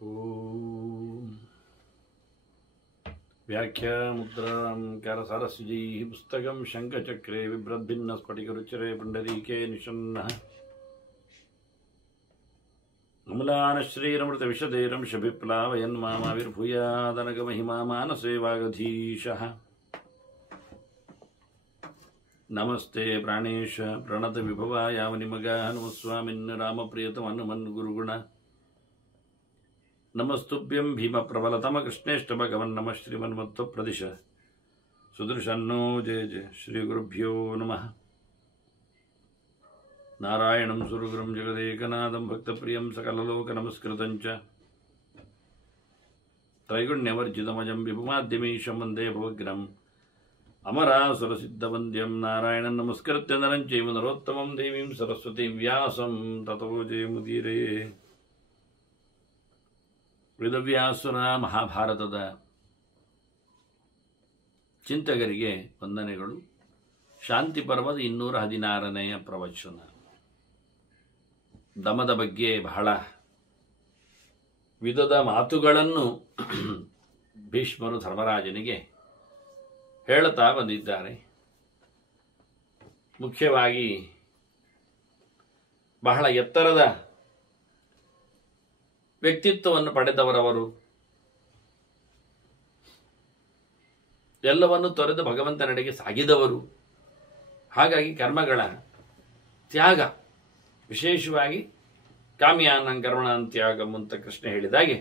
ಓಂ ವ್ಯಾಖ್ಯಾಮುದ್ರಾಂಕಾರಸಾರಸ್ವಿಜೈ ಪುಸ್ತಕಂ ಶಂಖಚಕ್ರೆ ಬಿಭ್ರದ್ಭಿನ್ನ ಸ್ಫಟಿಕರುಚಿರೆ ಪುಂಡರೀಕೆ ನಿಷನ್ನಃ ಅಮಲಾನಶ್ರೀರಮೃತವಿಶದೇರಂಶಭಿಪ್ಲಾವಯನ್ ಮಾಮಾವಿರ್ಭೂಯಾದನಗಮಹಿಮಾ ಮಾನಸೇ ವಾಗಧೀಶಃ ನಮಸ್ತೆ ಪ್ರಾಣೇಶ ಪ್ರಣತ ವಿಭವಾಯ ನಿಮಗ ನಮಸ್ವಾಮಿನ್ ರಾಮಪ್ರಿಯತಮ ಹನುಮನ್ ಗುರುಗುಣ ನಮಸ್ತುಭ್ಯಂ ಭೀಮ ಪ್ರಬಲತಮ ಕೃಷ್ಣೇಷ್ಟ ಭಗವನ್ ನಮ ಶ್ರೀಮನ್ಮತ್ವ ಪ್ರದಿಶ ಸುದೃಶನ್ನೋ ಜಯ ಜಯ ಶ್ರೀ ಗುರುಭ್ಯೋ ನಮಃ ನಾರಾಯಣಂ ಸುರಗುರುಂ ಜಗದೇಕನಾಥಂ ಭಕ್ತಪ್ರಿಯಂ ಸಕಲಲೋಕ ನಮಸ್ಕೃತಂಚ ತ್ರೈಗುಣ್ಯವರ್ಜಿತಮಜಂ ವಿಭುಮಾದ್ಯಮೀಶಂ ವಂದೇ ಭವಗ್ರಂ ಅಮರಾಸುರಸಿದ್ಧವಂದ್ಯಂ ನಾರಾಯಣಂ ನಮಸ್ಕೃತ್ಯ ನರಂ ಚೈವ ನರೋತ್ತಮಂ ದೇವೀಂ ಸರಸ್ವತೀಂ ವ್ಯಾಸಂ ತತೋ ಜಯಮುದೀರೇ. ವೇದವ್ಯಾಸರ ಮಹಾಭಾರತದ ಚಿಂತಕರಿಗೆ ವಂದನೆಗಳು. ಶಾಂತಿ ಪರ್ವದ 216ನೆಯ ಪ್ರವಚನ. ದಮದ ಬಗ್ಗೆ ಬಹಳ ವಿಧದ ಮಾತುಗಳನ್ನು ಭೀಷ್ಮರು ಧರ್ಮರಾಜನಿಗೆ ಹೇಳುತ್ತಾ ಬಂದಿದ್ದಾರೆ. ಮುಖ್ಯವಾಗಿ ಬಹಳ ಎತ್ತರದ ವ್ಯಕ್ತಿತ್ವವನ್ನು ಪಡೆದವರವರು, ಎಲ್ಲವನ್ನು ತೊರೆದು ಭಗವಂತನೆಡೆಗೆ ಸಾಗಿದವರು. ಹಾಗಾಗಿ ಕರ್ಮಗಳ ತ್ಯಾಗ, ವಿಶೇಷವಾಗಿ ಕಾಮ್ಯಾನಂ ಕರ್ಮಣಾಂ ತ್ಯಾಗಂ ಅಂತ ಕೃಷ್ಣ ಹೇಳಿದಾಗೆ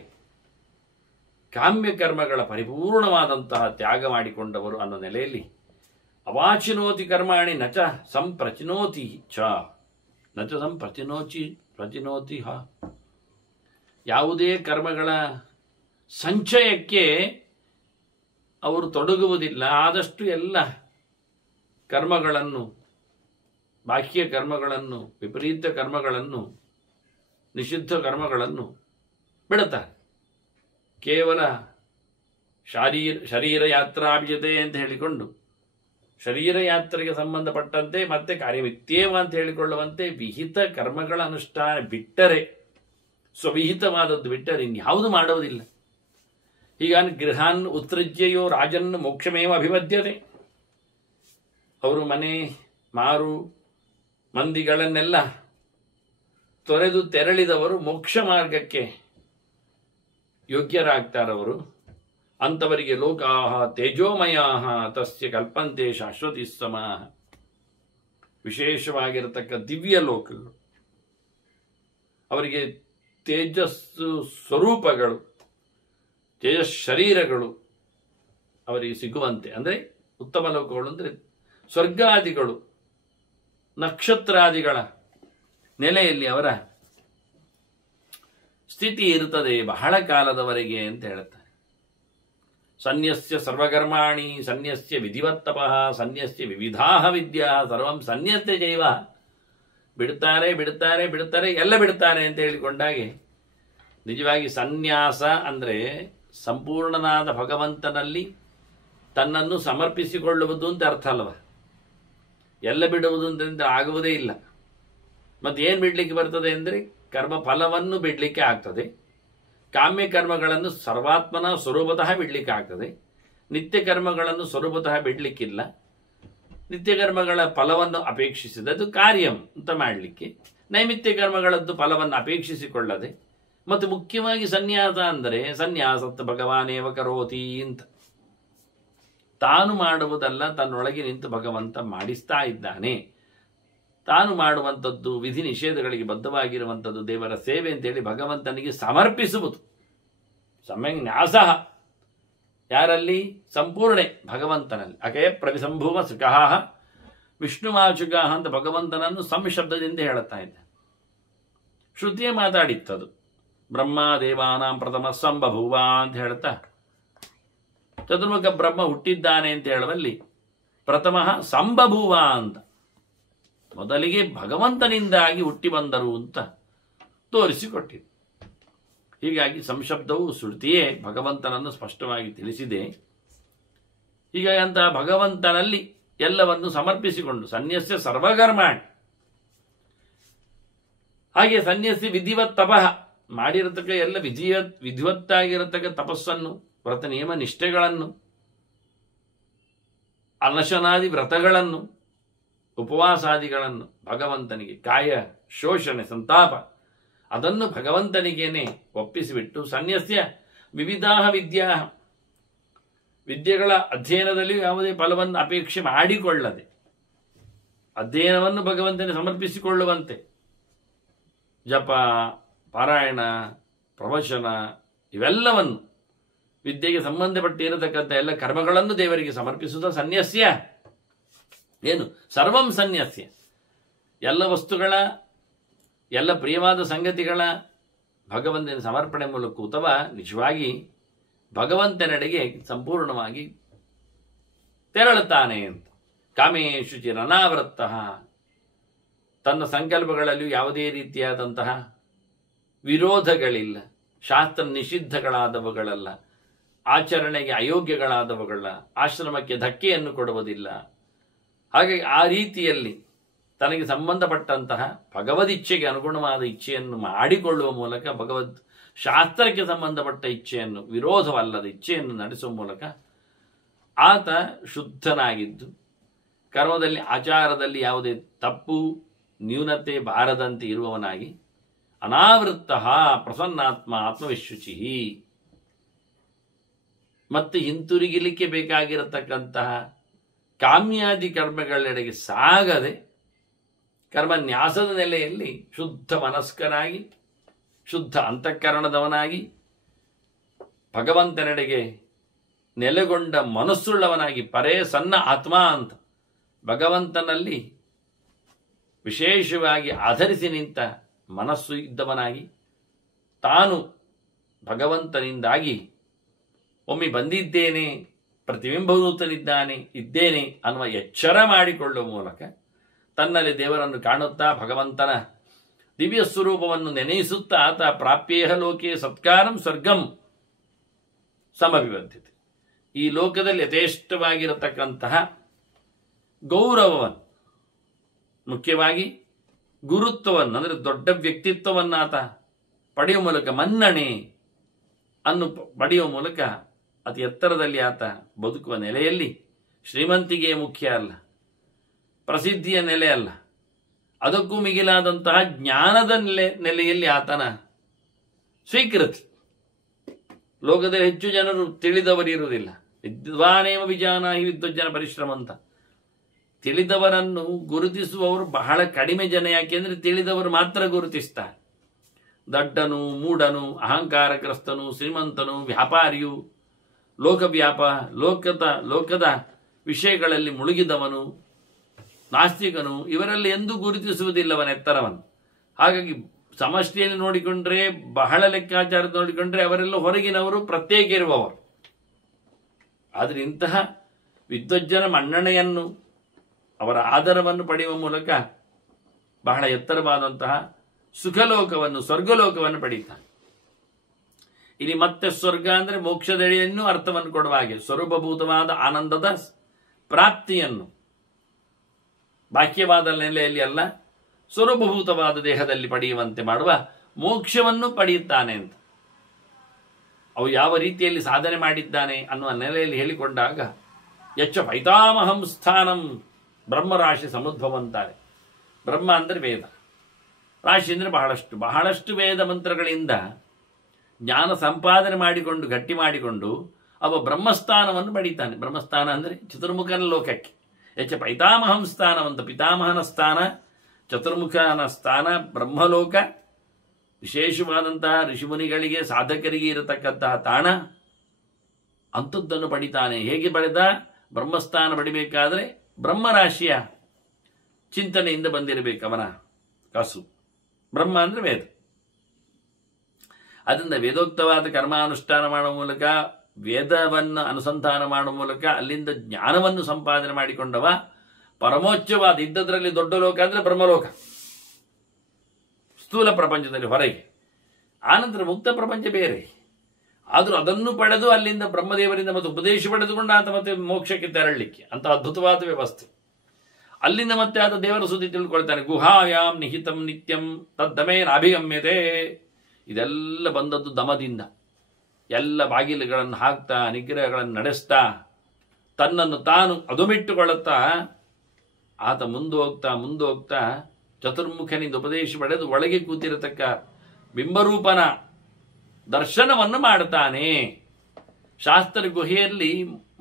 ಕಾಮ್ಯ ಕರ್ಮಗಳ ಪರಿಪೂರ್ಣವಾದಂತಹ ತ್ಯಾಗ ಮಾಡಿಕೊಂಡವರು ಅನ್ನೋ ನೆಲೆಯಲ್ಲಿ ಅವಾಚಿನೋತಿ ಕರ್ಮಾಣಿ ನಚ ಸಂಪ್ರಚಿನೋತಿ ಚ ನಚ ಪ್ರಚಿನೋತಿ ಹ. ಯಾವುದೇ ಕರ್ಮಗಳ ಸಂಚಯಕ್ಕೆ ಅವರು ತೊಡಗುವುದಿಲ್ಲ. ಆದಷ್ಟು ಎಲ್ಲ ಕರ್ಮಗಳನ್ನು, ಬಾಹ್ಯ ಕರ್ಮಗಳನ್ನು, ವಿಪರೀತ ಕರ್ಮಗಳನ್ನು, ನಿಷಿದ್ಧ ಕರ್ಮಗಳನ್ನು ಬಿಡುತ್ತಾರೆ. ಕೇವಲ ಶರೀರ ಯಾತ್ರಾಭಿಜತೆ ಅಂತ ಹೇಳಿಕೊಂಡು ಶರೀರ ಯಾತ್ರೆಗೆ ಸಂಬಂಧಪಟ್ಟಂತೆ ಮತ್ತೆ ಕಾರ್ಯಮಿತ್ಯೇವ ಅಂತ ಹೇಳಿಕೊಳ್ಳುವಂತೆ ವಿಹಿತ ಕರ್ಮಗಳ ಅನುಷ್ಠಾನ ಬಿಟ್ಟರೆ, ಸ್ವವಿಹಿತವಾದದ್ದು ಬಿಟ್ಟರೆ ಇನ್ಯಾವುದು ಮಾಡುವುದಿಲ್ಲ. ಹೀಗಾಗಿ ಗೃಹಾನ್ ಉತ್ಸೃಜ್ಯಯೋ ರಾಜನ್ ಮೋಕ್ಷಮೇವ ಅಭಿವದ್ಯತೆ. ಅವರು ಮನೆ ಮಾರು ಮಂದಿಗಳನ್ನೆಲ್ಲ ತೊರೆದು ತೆರಳಿದವರು ಮೋಕ್ಷ ಮಾರ್ಗಕ್ಕೆ ಯೋಗ್ಯರಾಗ್ತಾರವರು. ಅಂಥವರಿಗೆ ಲೋಕಾಹ ತೇಜೋಮಯಾಹ ತಸ್ಯ ಕಲ್ಪಂತೆ ಶಾಶ್ವತಿ ಸಮಾಹ. ವಿಶೇಷವಾಗಿರತಕ್ಕ ದಿವ್ಯ ಲೋಕಗಳು, ಅವರಿಗೆ ತೇಜಸ್ಸು ಸ್ವರೂಪಗಳು, ತೇಜಸ್ ಶರೀರಗಳು ಅವರಿಗೆ ಸಿಗುವಂತೆ, ಅಂದರೆ ಉತ್ತಮ ಲೋಕಗಳು ಅಂದರೆ ಸ್ವರ್ಗಾದಿಗಳು, ನಕ್ಷತ್ರಾದಿಗಳ ನೆಲೆಯಲ್ಲಿ ಅವರ ಸ್ಥಿತಿ ಇರುತ್ತದೆ ಬಹಳ ಕಾಲದವರೆಗೆ ಅಂತ ಹೇಳುತ್ತಾರೆ. ಸನ್ಯಸ್ಯ ಸರ್ವಕರ್ಮಾಣಿ ಸನ್ಯಸ್ಯ ವಿಧಿವತ್ತಪಃ ಸನ್ಯಸ್ಯ ವಿವಿಧಾಹ ವಿದ್ಯಾ ಸರ್ವಂ ಸನ್ಯಸ್ಯ ಜೈವ. ಬಿಡ್ತಾರೆ ಬಿಡ್ತಾರೆ ಬಿಡ್ತಾರೆ ಎಲ್ಲ ಬಿಡ್ತಾರೆ ಅಂತ ಹೇಳಿಕೊಂಡಾಗೆ, ನಿಜವಾಗಿ ಸನ್ಯಾಸ ಅಂದರೆ ಸಂಪೂರ್ಣನಾದ ಭಗವಂತನಲ್ಲಿ ತನ್ನನ್ನು ಸಮರ್ಪಿಸಿಕೊಳ್ಳುವುದು ಅಂತ ಅರ್ಥ ಅಲ್ವ. ಎಲ್ಲ ಬಿಡುವುದು ಅಂತಂದ್ರೆ ಆಗುವುದೇ ಇಲ್ಲ. ಮತ್ತೆ ಏನು ಬಿಡಲಿಕ್ಕೆ ಬರ್ತದೆ ಅಂದರೆ ಕರ್ಮ ಫಲವನ್ನು ಬಿಡಲಿಕ್ಕೆ ಆಗ್ತದೆ. ಕಾಮ್ಯ ಕರ್ಮಗಳನ್ನು ಸರ್ವಾತ್ಮನ ಸ್ವರೂಪತಃ ಬಿಡಲಿಕ್ಕೆ ಆಗ್ತದೆ. ನಿತ್ಯ ಕರ್ಮಗಳನ್ನು ಸ್ವರೂಪತಃ ಬಿಡಲಿಕ್ಕಿಲ್ಲ. ನಿತ್ಯ ಕರ್ಮಗಳ ಫಲವನ್ನು ಅಪೇಕ್ಷಿಸಿದದು ಕಾರ್ಯಂ ಅಂತ ಮಾಡಲಿಕ್ಕೆ, ನೈಮಿತ್ಯ ಕರ್ಮಗಳದ್ದು ಫಲವನ್ನು ಅಪೇಕ್ಷಿಸಿಕೊಳ್ಳದೆ. ಮತ್ತು ಮುಖ್ಯವಾಗಿ ಸನ್ಯಾಸ ಅಂದರೆ ಸನ್ಯಾಸತ್ ಭಗವಾನೇವ ಕರೋತಿ ಅಂತ, ತಾನು ಮಾಡುವುದಲ್ಲ, ತನ್ನೊಳಗೆ ನಿಂತು ಭಗವಂತ ಮಾಡಿಸ್ತಾ ಇದ್ದಾನೆ. ತಾನು ಮಾಡುವಂಥದ್ದು ವಿಧಿ ನಿಷೇಧಗಳಿಗೆ ಬದ್ಧವಾಗಿರುವಂಥದ್ದು ದೇವರ ಸೇವೆ ಅಂತೇಳಿ ಭಗವಂತನಿಗೆ ಸಮರ್ಪಿಸುವುದು. ಸಮ್ಯಕ್ ನ್ಯಾಸ ಯಾರಲ್ಲಿ? ಸಂಪೂರ್ಣೆ ಭಗವಂತನಲ್ಲಿ. ಅಕೇ ಪ್ರವಿಸಂಭೂವ ಸುಖಃ ವಿಷ್ಣುವಾಚುಗಾಹ ಅಂತ ಭಗವಂತನನ್ನು ಸಂಶಬ್ದದಿಂದ ಹೇಳುತ್ತಾ ಇದ್ದ. ಶ್ರುತಿಯೇ ಮಾತಾಡಿತ್ತದು. ಬ್ರಹ್ಮ ದೇವಾನಾಂ ಪ್ರಥಮ ಸಂಬಭೂವ ಅಂತ ಹೇಳ್ತಾ ಚತುರ್ಮುಖ ಬ್ರಹ್ಮ ಹುಟ್ಟಿದ್ದಾನೆ ಅಂತ ಹೇಳುವಲ್ಲಿ ಪ್ರಥಮ ಸಂಬಭೂವ ಅಂತ, ಮೊದಲಿಗೆ ಭಗವಂತನಿಂದಾಗಿ ಹುಟ್ಟಿ ಬಂದರು ಅಂತ ತೋರಿಸಿಕೊಟ್ಟಿದೆ. ಹೀಗಾಗಿ ಸಂಶಬ್ದವು ಶ್ರುತಿಯೇ ಭಗವಂತನನ್ನು ಸ್ಪಷ್ಟವಾಗಿ ತಿಳಿಸಿದೆ. ಹೀಗಾಗಿ ಅಂತಹ ಭಗವಂತನಲ್ಲಿ ಎಲ್ಲವನ್ನು ಸಮರ್ಪಿಸಿಕೊಂಡು ಸನ್ಯಸ್ಯ ಸರ್ವಕರ್ಮಾಣಿ, ಹಾಗೆ ಸನ್ಯಾಸಿ ವಿಧಿವತ್ ತಪಃ, ಮಾಡಿರತಕ್ಕ ಎಲ್ಲ ವಿಧಿವತ್ತಾಗಿರತಕ್ಕ ತಪಸ್ಸನ್ನು, ವ್ರತ ನಿಯಮ ನಿಷ್ಠೆಗಳನ್ನು, ಅನಶನಾದಿ ವ್ರತಗಳನ್ನು, ಉಪವಾಸಾದಿಗಳನ್ನು ಭಗವಂತನಿಗೆ, ಕಾಯ ಶೋಷಣೆ ಸಂತಾಪ ಅದನ್ನು ಭಗವಂತನಿಗೇನೆ ಒಪ್ಪಿಸಿಬಿಟ್ಟು ಸನ್ಯಸ್ಯ ವಿವಿಧಾಹ ವಿದ್ಯೆಗಳ ಅಧ್ಯಯನದಲ್ಲಿ ಯಾವುದೇ ಫಲವನ್ನು ಅಪೇಕ್ಷೆ ಮಾಡಿಕೊಳ್ಳದೆ ಅಧ್ಯಯನವನ್ನು ಭಗವಂತನಿಗೆ ಸಮರ್ಪಿಸಿಕೊಳ್ಳುವಂತೆ ಜಪ, ಪಾರಾಯಣ, ಪ್ರವಚನ ಇವೆಲ್ಲವನ್ನು ವಿದ್ಯೆಗೆ ಸಂಬಂಧಪಟ್ಟಿರತಕ್ಕಂಥ ಎಲ್ಲ ಕರ್ಮಗಳನ್ನು ದೇವರಿಗೆ ಸಮರ್ಪಿಸುವುದು ಸನ್ಯಸ್ಯ. ಏನು? ಸರ್ವಂ ಸನ್ಯಸ್ಯ. ಎಲ್ಲ ವಸ್ತುಗಳ, ಎಲ್ಲ ಪ್ರಿಯವಾದ ಸಂಗತಿಗಳ ಭಗವಂತನ ಸಮರ್ಪಣೆ ಮೂಲಕ ಅಥವಾ ನಿಜವಾಗಿ ಭಗವಂತನೆಡೆಗೆ ಸಂಪೂರ್ಣವಾಗಿ ತೆರಳುತ್ತಾನೆ ಅಂತ. ಕಾಮೇಶು ಚಿರನಾವೃತ್ತ. ತನ್ನ ಸಂಕಲ್ಪಗಳಲ್ಲಿಯೂ ಯಾವುದೇ ರೀತಿಯಾದಂತಹ ವಿರೋಧಗಳಿಲ್ಲ, ಶಾಸ್ತ್ರ ನಿಷಿದ್ಧಗಳಾದವುಗಳಲ್ಲ, ಆಚರಣೆಗೆ ಅಯೋಗ್ಯಗಳಾದವುಗಳ, ಆಶ್ರಮಕ್ಕೆ ಧಕ್ಕೆಯನ್ನು ಕೊಡುವುದಿಲ್ಲ. ಹಾಗಾಗಿ ಆ ರೀತಿಯಲ್ಲಿ ತನಗೆ ಸಂಬಂಧಪಟ್ಟಂತಹ ಭಗವದಿಚ್ಛೆಗೆ ಅನುಗುಣವಾದ ಇಚ್ಛೆಯನ್ನು ಮಾಡಿಕೊಳ್ಳುವ ಮೂಲಕ ಭಗವದ್ ಶಾಸ್ತ್ರಕ್ಕೆ ಸಂಬಂಧಪಟ್ಟ ಇಚ್ಛೆಯನ್ನು, ವಿರೋಧವಲ್ಲದ ಇಚ್ಛೆಯನ್ನು ನಡೆಸುವ ಮೂಲಕ ಆತ ಶುದ್ಧನಾಗಿದ್ದು ಕರ್ಮದಲ್ಲಿ ಆಚಾರದಲ್ಲಿ ಯಾವುದೇ ತಪ್ಪು ನ್ಯೂನತೆ ಬಾರದಂತೆ ಇರುವವನಾಗಿ ಅನಾವೃತ್ತ ಪ್ರಸನ್ನಾತ್ಮ ಆತ್ಮವಿಶುಚಿ. ಮತ್ತೆ ಹಿಂತಿರುಗಿಲಿಕ್ಕೆ ಬೇಕಾಗಿರತಕ್ಕಂತಹ ಕಾಮ್ಯಾದಿ ಕರ್ಮಗಳೆಡೆಗೆ ಸಾಗದೆ ಕರ್ಮನ್ಯಾಸದ ನೆಲೆಯಲ್ಲಿ ಶುದ್ಧ ಮನಸ್ಕನಾಗಿ, ಶುದ್ಧ ಅಂತಃಕರಣದವನಾಗಿ, ಭಗವಂತನೆಡೆಗೆ ನೆಲೆಗೊಂಡ ಮನಸ್ಸುಳ್ಳವನಾಗಿ, ಪರೇ ಸನ್ನ ಆತ್ಮ ಅಂತ ಭಗವಂತನಲ್ಲಿ ವಿಶೇಷವಾಗಿ ಆಧರಿಸಿ ನಿಂತ ಮನಸ್ಸು ಇದ್ದವನಾಗಿ, ತಾನು ಭಗವಂತನಿಂದಾಗಿ ಒಮ್ಮೆ ಬಂದಿದ್ದೇನೆ, ಪ್ರತಿಬಿಂಬಭೂತನಿದ್ದಾನೆ, ಇದ್ದೇನೆ ಅನ್ನುವ ಎಚ್ಚರ ಮಾಡಿಕೊಳ್ಳುವ ಮೂಲಕ ತನ್ನಲ್ಲಿ ದೇವರನ್ನು ಕಾಣುತ್ತಾ ಭಗವಂತನ ದಿವ್ಯ ಸ್ವರೂಪವನ್ನು ನೆನೆಯಿಸುತ್ತಾ ಆತ ಪ್ರಾಪ್ಯೇಹ ಲೋಕೆ ಸತ್ಕಾರಂ ಸ್ವರ್ಗಂ ಸಮಭಿಬದ್ಧತೆ. ಈ ಲೋಕದಲ್ಲಿ ಯಥೇಷ್ಟವಾಗಿರತಕ್ಕಂತಹ ಗೌರವವನ್ನು, ಮುಖ್ಯವಾಗಿ ಗುರುತ್ವವನ್ನು, ಅಂದರೆ ದೊಡ್ಡ ವ್ಯಕ್ತಿತ್ವವನ್ನು ಆತ ಪಡೆಯುವ ಮೂಲಕ, ಮನ್ನಣೆ ಅನ್ನು ಪಡೆಯುವ ಮೂಲಕ ಅತಿ ಎತ್ತರದಲ್ಲಿ ಆತ ಬದುಕುವ ನೆಲೆಯಲ್ಲಿ ಶ್ರೀಮಂತಿಗೆ ಮುಖ್ಯ ಅಲ್ಲ, ಪ್ರಸಿದ್ಧಿಯ ನೆಲೆ ಅಲ್ಲ, ಅದಕ್ಕೂ ಮಿಗಿಲಾದಂತಹ ಜ್ಞಾನದ ನೆಲೆಯಲ್ಲಿ ಆತನ ಸ್ವೀಕೃತಿ. ಲೋಕದಲ್ಲಿ ಹೆಚ್ಚು ಜನರು ತಿಳಿದವರಿರುವುದಿಲ್ಲ. ವಿದ್ವಾನೇವ ವಿಜಾನಾಹಿ ವಿದ್ವಜ್ಜನ ಪರಿಶ್ರಮ ಅಂತ. ತಿಳಿದವರನ್ನು ಗುರುತಿಸುವವರು ಬಹಳ ಕಡಿಮೆ ಜನ. ಯಾಕೆಂದ್ರೆ ತಿಳಿದವರು ಮಾತ್ರ ಗುರುತಿಸ್ತಾರೆ. ದಡ್ಡನು, ಮೂಢನು, ಅಹಂಕಾರಗ್ರಸ್ತನು, ಶ್ರೀಮಂತನು, ವ್ಯಾಪಾರಿಯು, ಲೋಕದ ವಿಷಯಗಳಲ್ಲಿ ಮುಳುಗಿದವನು, ನಾಸ್ತಿಕನು, ಇವರಲ್ಲಿ ಎಂದೂ ಗುರುತಿಸುವುದಿಲ್ಲವನ ಎತ್ತರವನ್ನು. ಹಾಗಾಗಿ ಸಮಷ್ಟಿಯಲ್ಲಿ ನೋಡಿಕೊಂಡ್ರೆ, ಬಹಳ ಲೆಕ್ಕಾಚಾರದ ನೋಡಿಕೊಂಡ್ರೆ ಅವರೆಲ್ಲ ಹೊರಗಿನವರು, ಪ್ರತ್ಯೇಕ ಇರುವವರು. ಆದರೆ ಇಂತಹ ವಿದ್ವಜ್ಜನ ಮನ್ನಣೆಯನ್ನು, ಅವರ ಆದರವನ್ನು ಪಡೆಯುವ ಮೂಲಕ ಬಹಳ ಎತ್ತರವಾದಂತಹ ಸುಖಲೋಕವನ್ನು, ಸ್ವರ್ಗಲೋಕವನ್ನು ಪಡೆಯುತ್ತಾನೆ. ಇಲ್ಲಿ ಮತ್ತೆ ಸ್ವರ್ಗ ಅಂದರೆ ಮೋಕ್ಷದೆಡೆಯನ್ನು ಅರ್ಥವನ್ನು ಕೊಡುವ ಹಾಗೆ ಸ್ವರೂಪಭೂತವಾದ ಆನಂದದ ಪ್ರಾಪ್ತಿಯನ್ನು ಬಾಹ್ಯವಾದ ನೆಲೆಯಲ್ಲಿ ಅಲ್ಲ, ಸ್ವರೂಪಭೂತವಾದ ದೇಹದಲ್ಲಿ ಪಡೆಯುವಂತೆ ಮಾಡುವ ಮೋಕ್ಷವನ್ನು ಪಡೆಯುತ್ತಾನೆ ಅಂತ. ಅವು ಯಾವ ರೀತಿಯಲ್ಲಿ ಸಾಧನೆ ಮಾಡಿದ್ದಾನೆ ಅನ್ನುವ ನೆಲೆಯಲ್ಲಿ ಹೇಳಿಕೊಂಡಾಗ ಯಚ್ಚ ಪೈತಾಮಹಂ ಸ್ಥಾನಂ ಬ್ರಹ್ಮರಾಶಿ ಸಮುದ್ಭವ ಅಂತಾರೆ. ಬ್ರಹ್ಮ ಅಂದರೆ ವೇದ, ರಾಶಿ ಅಂದರೆ ಬಹಳಷ್ಟು ವೇದ ಮಂತ್ರಗಳಿಂದ ಜ್ಞಾನ ಸಂಪಾದನೆ ಮಾಡಿಕೊಂಡು, ಗಟ್ಟಿ ಮಾಡಿಕೊಂಡು ಅವ ಬ್ರಹ್ಮಸ್ಥಾನವನ್ನು ಪಡೀತಾನೆ. ಬ್ರಹ್ಮಸ್ಥಾನ ಅಂದರೆ ಚತುರ್ಮುಖನ ಲೋಕಕ್ಕೆ. ಹೆಚ್ಚ ಪೈತಾಮಹಂ ಸ್ಥಾನವಂತ, ಪಿತಾಮಹನ ಸ್ಥಾನ, ಚತುರ್ಮುಖನ ಸ್ಥಾನ, ಬ್ರಹ್ಮಲೋಕ, ವಿಶೇಷವಾದಂತಹ ಋಷಿಮುನಿಗಳಿಗೆ, ಸಾಧಕರಿಗೆ ಇರತಕ್ಕಂತಹ ತಾಣ, ಅಂಥದ್ದನ್ನು ಪಡಿತಾನೆ. ಹೇಗೆ ಪಡೆದ? ಬ್ರಹ್ಮಸ್ಥಾನ ಪಡಿಬೇಕಾದ್ರೆ ಬ್ರಹ್ಮರಾಶಿಯ ಚಿಂತನೆಯಿಂದ ಬಂದಿರಬೇಕು ಅವನ ಕಾಸು. ಬ್ರಹ್ಮ ಅಂದರೆ ವೇದ. ಅದರಿಂದ ವೇದೋಕ್ತವಾದ ಕರ್ಮಾನುಷ್ಠಾನ ಮಾಡುವ ಮೂಲಕ, ವೇದವನ್ನು ಅನುಸಂಧಾನ ಮಾಡುವ ಮೂಲಕ ಅಲ್ಲಿಂದ ಜ್ಞಾನವನ್ನು ಸಂಪಾದನೆ ಮಾಡಿಕೊಂಡವ ಪರಮೋಚ್ಚವಾದ, ಇದ್ದದರಲ್ಲಿ ದೊಡ್ಡ ಲೋಕ ಅಂದರೆ ಬ್ರಹ್ಮಲೋಕ, ಸ್ಥೂಲ ಪ್ರಪಂಚದಲ್ಲಿ ಹೊರಗೆ. ಆನಂತರ ಮುಕ್ತ ಪ್ರಪಂಚ ಬೇರೆ. ಆದರೂ ಅದನ್ನು ಪಡೆದು ಅಲ್ಲಿಂದ ಬ್ರಹ್ಮದೇವರಿಂದ ಮತ್ತು ಉಪದೇಶ ಪಡೆದುಕೊಂಡು ಆತ ಮತ್ತೆ ಮೋಕ್ಷಕ್ಕೆ ತೆರಳಲಿಕ್ಕೆ ಅಂತ ಅದ್ಭುತವಾದ ವ್ಯವಸ್ಥೆ. ಅಲ್ಲಿಂದ ಮತ್ತೆ ಆತ ದೇವರ ಸುದ್ದಿ ತಿಳ್ಕೊಳ್ತಾನೆ. ಗುಹಾಯಾಮ್ ನಿಹಿತಂ ನಿತ್ಯಂ ತದ್ದಮೇನ ಅಭಿಗಮ್ಯತೆ. ಇದೆಲ್ಲ ಬಂದದ್ದು ದಮದಿಂದ. ಎಲ್ಲ ಬಾಗಿಲುಗಳನ್ನು ಹಾಕ್ತಾ ನಿಗ್ರಹಗಳನ್ನು ನಡೆಸ್ತಾ ತನ್ನನ್ನು ತಾನು ಅದುಮಿಟ್ಟುಕೊಳ್ಳುತ್ತಾ ಆತ ಮುಂದೋಗ್ತಾ ಚತುರ್ಮುಖನಿಂದ ಉಪದೇಶ ಪಡೆದು ಒಳಗೆ ಕೂತಿರತಕ್ಕ ಬಿಂಬರೂಪನ ದರ್ಶನವನ್ನು ಮಾಡುತ್ತಾನೆ. ಶಾಸ್ತ್ರ ಗುಹೆಯಲ್ಲಿ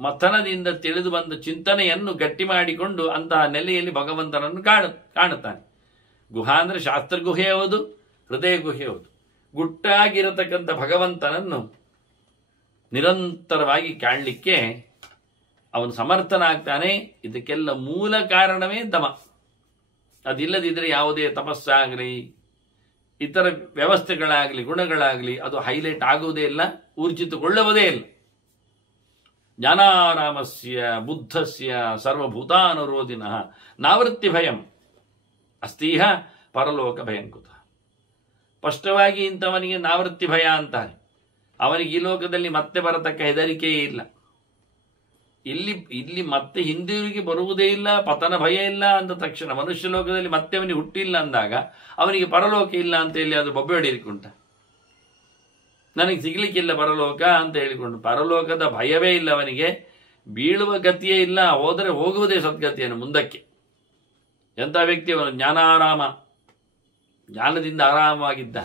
ಮಥನದಿಂದ ತಿಳಿದು ಬಂದ ಚಿಂತನೆಯನ್ನು ಗಟ್ಟಿ ಮಾಡಿಕೊಂಡು ಅಂತಹ ನೆಲೆಯಲ್ಲಿ ಭಗವಂತನನ್ನು ಕಾಣುತ್ತಾನೆ. ಗುಹಾ ಅಂದರೆ ಶಾಸ್ತ್ರ ಗುಹೆ ಹೌದು, ಹೃದಯ ಗುಹೆ ಹೌದು. ಗುಟ್ಟಾಗಿರತಕ್ಕಂಥ ಭಗವಂತನನ್ನು ನಿರಂತರವಾಗಿ ಕಾಣಲಿಕ್ಕೆ ಅವನು ಸಮರ್ಥನಾಗ್ತಾನೆ. ಇದಕ್ಕೆಲ್ಲ ಮೂಲ ಕಾರಣವೇ ದಮ. ಅದಿಲ್ಲದಿದ್ದರೆ ಯಾವುದೇ ತಪಸ್ಸಾಗಲಿ ಇತರ ವ್ಯವಸ್ಥೆಗಳಾಗಲಿ ಗುಣಗಳಾಗಲಿ ಅದು ಹೈಲೈಟ್ ಆಗುವುದೇ ಇಲ್ಲ, ಊರ್ಜಿತಗೊಳ್ಳುವುದೇ ಇಲ್ಲ. ಜ್ಞಾನಾರಾಮಸ್ಯ ಬುದ್ಧಸ್ಯ ಸರ್ವಭೂತಾನುರೋಧಿನಃ ನಾವೃತ್ತಿ ಭಯಂ ಅಸ್ತೀಹ ಪರಲೋಕ ಭಯಂಕುತ. ಸ್ಪಷ್ಟವಾಗಿ ಇಂಥವನಿಗೆ ನಾವೃತ್ತಿ ಭಯ ಅಂತಾರೆ. ಅವನಿಗೆ ಈ ಲೋಕದಲ್ಲಿ ಮತ್ತೆ ಬರತಕ್ಕ ಹೆದರಿಕೆಯೇ ಇಲ್ಲ. ಇಲ್ಲಿ ಮತ್ತೆ ಹಿಂದಿರುಗಿ ಬರುವುದೇ ಇಲ್ಲ, ಪತನ ಭಯ ಇಲ್ಲ ಅಂದ ತಕ್ಷಣ ಮನುಷ್ಯ ಲೋಕದಲ್ಲಿ ಮತ್ತೆ ಅವನಿಗೆ ಹುಟ್ಟಿಲ್ಲ ಅಂದಾಗ ಅವನಿಗೆ ಪರಲೋಕ ಇಲ್ಲ ಅಂತ ಹೇಳಿ ಅದು ಬೊಬ್ಬೆ ಹೊಡಿಲಿಕ್ಕುಂಟ. ನನಗೆ ಸಿಗ್ಲಿಕ್ಕಿಲ್ಲ ಪರಲೋಕ ಅಂತ ಹೇಳಿಕೊಂಡು ಪರಲೋಕದ ಭಯವೇ ಇಲ್ಲ ಅವನಿಗೆ, ಬೀಳುವ ಗತಿಯೇ ಇಲ್ಲ, ಹೋದರೆ ಹೋಗುವುದೇ ಸದ್ಗತಿಯನ್ನು ಮುಂದಕ್ಕೆ. ಎಂಥ ವ್ಯಕ್ತಿ ಅವನು ಜ್ಞಾನಾರಾಮ, ಜ್ಞಾನದಿಂದ ಆರಾಮವಾಗಿದ್ದ,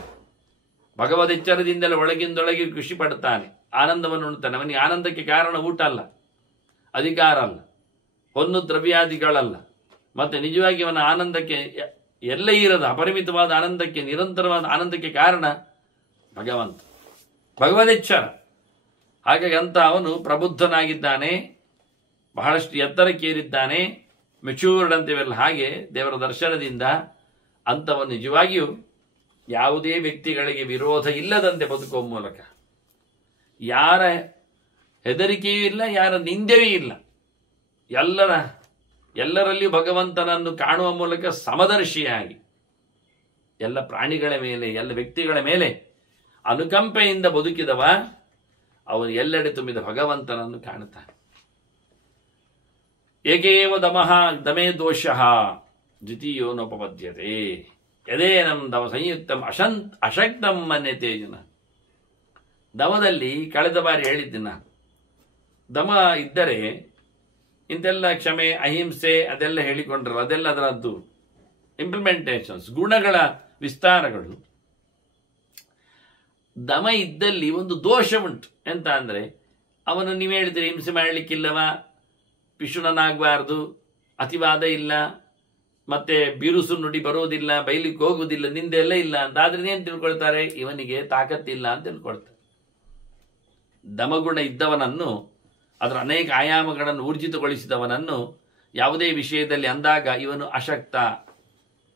ಭಗವದೆಚ್ಚರದಿಂದಲೇ ಒಳಗಿಂದೊಳಗೆ ಖುಷಿ ಪಡುತ್ತಾನೆ, ಆನಂದವನ್ನು ಉಣ್ತಾನೆ. ಅವನಿಗೆ ಆನಂದಕ್ಕೆ ಕಾರಣ ಊಟ ಅಲ್ಲ, ಅಧಿಕಾರ ಅಲ್ಲ, ಹೊನ್ನು ದ್ರವ್ಯಾದಿಗಳಲ್ಲ. ಮತ್ತೆ ನಿಜವಾಗಿ ಅವನ ಆನಂದಕ್ಕೆ ಎಲ್ಲ ಇರದ ಅಪರಿಮಿತವಾದ ಆನಂದಕ್ಕೆ, ನಿರಂತರವಾದ ಆನಂದಕ್ಕೆ ಕಾರಣ ಭಗವಂತ, ಭಗವದೆಚ್ಚರ. ಹಾಗಾಗಿ ಅಂತ ಅವನು ಪ್ರಬುದ್ಧನಾಗಿದ್ದಾನೆ, ಬಹಳಷ್ಟು ಎತ್ತರಕ್ಕೇರಿದ್ದಾನೆ, ಮೆಚೂರ್ಡ್ ಅಂತೀವಲ್ಲ ಹಾಗೆ ದೇವರ ದರ್ಶನದಿಂದ ಅಂಥವನು ನಿಜವಾಗಿಯೂ ಯಾವುದೇ ವ್ಯಕ್ತಿಗಳಿಗೆ ವಿರೋಧ ಇಲ್ಲದಂತೆ ಬದುಕುವ ಮೂಲಕ ಯಾರ ಹೆದರಿಕೆಯೂ ಇಲ್ಲ, ಯಾರ ನಿಂದೆಯೂ ಇಲ್ಲ, ಎಲ್ಲರಲ್ಲಿಯೂ ಭಗವಂತನನ್ನು ಕಾಣುವ ಮೂಲಕ ಸಮದರ್ಶಿಯಾಗಿ ಎಲ್ಲ ಪ್ರಾಣಿಗಳ ಮೇಲೆ, ಎಲ್ಲ ವ್ಯಕ್ತಿಗಳ ಮೇಲೆ ಅನುಕಂಪೆಯಿಂದ ಬದುಕಿದವ ಅವನು ಎಲ್ಲೆಡೆ ತುಂಬಿದ ಭಗವಂತನನ್ನು ಕಾಣುತ್ತಾನೆ. ಏಕೇವ ದಮಃ ದಮೇ ದೋಷಃ ದ್ವಿತೀಯೋನೋಪಪದ್ಯತೆ ಯದೇನಂ ದಮ ಸಂಯುಕ್ತಂ ಅಶಕ್ತಂ ಮನ್ಯತೆ ಜನ. ದಮದಲ್ಲಿ ಕಳೆದ ಬಾರಿ ಹೇಳಿದ್ದಿನ, ದಮ ಇದ್ದರೆ ಇಂತೆಲ್ಲ ಕ್ಷಮೆ ಅಹಿಂಸೆ ಅದೆಲ್ಲ ಹೇಳಿಕೊಂಡ್ರು, ಅದೆಲ್ಲ ಅದರದ್ದು ಇಂಪ್ಲಿಮೆಂಟೇಷನ್ಸ್, ಗುಣಗಳ ವಿಸ್ತಾರಗಳು. ದಮ ಇದ್ದಲ್ಲಿ ಒಂದು ದೋಷ ಉಂಟು. ಎಂತ ಅಂದರೆ ಅವನು ನೀವು ಹೇಳಿದ್ರೆ ಹಿಂಸೆ ಮಾಡಲಿಕ್ಕಿಲ್ಲವ, ಪಿಶುಣನಾಗಬಾರ್ದು, ಅತಿವಾದ ಇಲ್ಲ, ಮತ್ತೆ ಬಿರುಸು ನುಡಿ ಬರೋದಿಲ್ಲ, ಬೈಲಿಕ್ಕೆ ಹೋಗುವುದಿಲ್ಲ, ನಿಂದೆಲ್ಲ ಇಲ್ಲ ಅಂತ. ಆದ್ರೆ ಏನು ತಿಳ್ಕೊಳ್ತಾರೆ, ಇವನಿಗೆ ತಾಕತ್ತಿಲ್ಲ ಅಂತ ತಿಳ್ಕೊಳ್ತಾರೆ. ದಮಗುಣ ಇದ್ದವನನ್ನು, ಅದರ ಅನೇಕ ಆಯಾಮಗಳನ್ನು ಊರ್ಜಿತಗೊಳಿಸಿದವನನ್ನು ಯಾವುದೇ ವಿಷಯದಲ್ಲಿ ಅಂದಾಗ ಇವನು ಅಶಕ್ತ,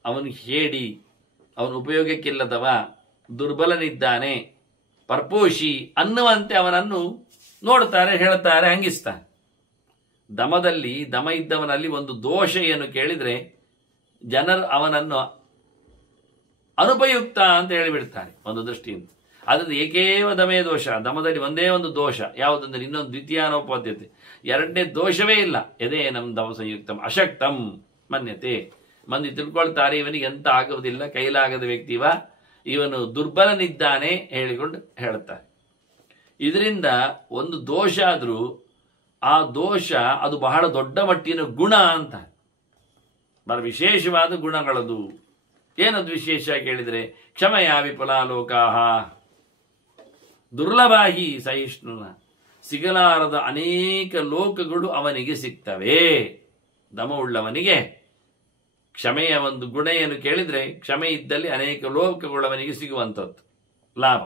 ಅವನು ಹೇಡಿ, ಅವನು ಉಪಯೋಗಕ್ಕಿಲ್ಲದವ, ದುರ್ಬಲನಿದ್ದಾನೆ, ಪರ್ಪೋಷಿ ಅನ್ನುವಂತೆ ಅವನನ್ನು ನೋಡ್ತಾರೆ, ಹೇಳ್ತಾರೆ, ಹಂಗಿಸ್ತಾರೆ. ದಮ ಇದ್ದವನಲ್ಲಿ ಒಂದು ದೋಷ ಏನು ಕೇಳಿದ್ರೆ ಜನರು ಅವನನ್ನು ಅನುಪಯುಕ್ತ ಅಂತ ಹೇಳಿಬಿಡ್ತಾರೆ ಒಂದು ದೃಷ್ಟಿಯಿಂದ. ಆದ್ರಿಂದ ಏಕೇವ ದಮೇ ದೋಷ, ದಮದಲ್ಲಿ ಒಂದೇ ಒಂದು ದೋಷ ಯಾವುದಂದ್ರೆ ಇನ್ನೊಂದು ದ್ವಿತೀಯಾನೋಪದ್ಯತೆ, ಎರಡನೇ ದೋಷವೇ ಇಲ್ಲ. ಎದೇ ನಮ್ ದಮ ಸಂಯುಕ್ತಂ ಅಶಕ್ತಂ ಮನ್ಯತೆ. ಮಂದಿ ತಿಳ್ಕೊಳ್ತಾರೆ ಇವನಿಗೆ ಎಂತ ಆಗುವುದಿಲ್ಲ, ಕೈಲಾಗದ ವ್ಯಕ್ತಿವ, ಇವನು ದುರ್ಬಲನಿದ್ದಾನೆ ಹೇಳಿಕೊಂಡು ಹೇಳ್ತಾರೆ. ಇದರಿಂದ ಒಂದು ದೋಷ ಆದರೂ ಆ ದೋಷ ಅದು ಬಹಳ ದೊಡ್ಡ ಮಟ್ಟಿನ ಗುಣ ಅಂತ, ಬಹಳ ವಿಶೇಷವಾದ ಗುಣಗಳದು. ಏನದು ವಿಶೇಷ ಕೇಳಿದರೆ ಕ್ಷಮಯ ವಿಫಲಾಲೋಕಾಹ ದುರ್ಲಭಾಹಿ ಸಹಿಷ್ಣುನ. ಸಿಗಲಾರದ ಅನೇಕ ಲೋಕಗಳು ಅವನಿಗೆ ಸಿಗ್ತವೆ. ದಮವುಳ್ಳವನಿಗೆ ಕ್ಷಮೆಯ ಒಂದು ಗುಣ ಏನು ಕೇಳಿದರೆ, ಕ್ಷಮೆ ಇದ್ದಲ್ಲಿ ಅನೇಕ ಲೋಕಗಳು ಅವನಿಗೆ ಸಿಗುವಂಥದ್ದು ಲಾಭ.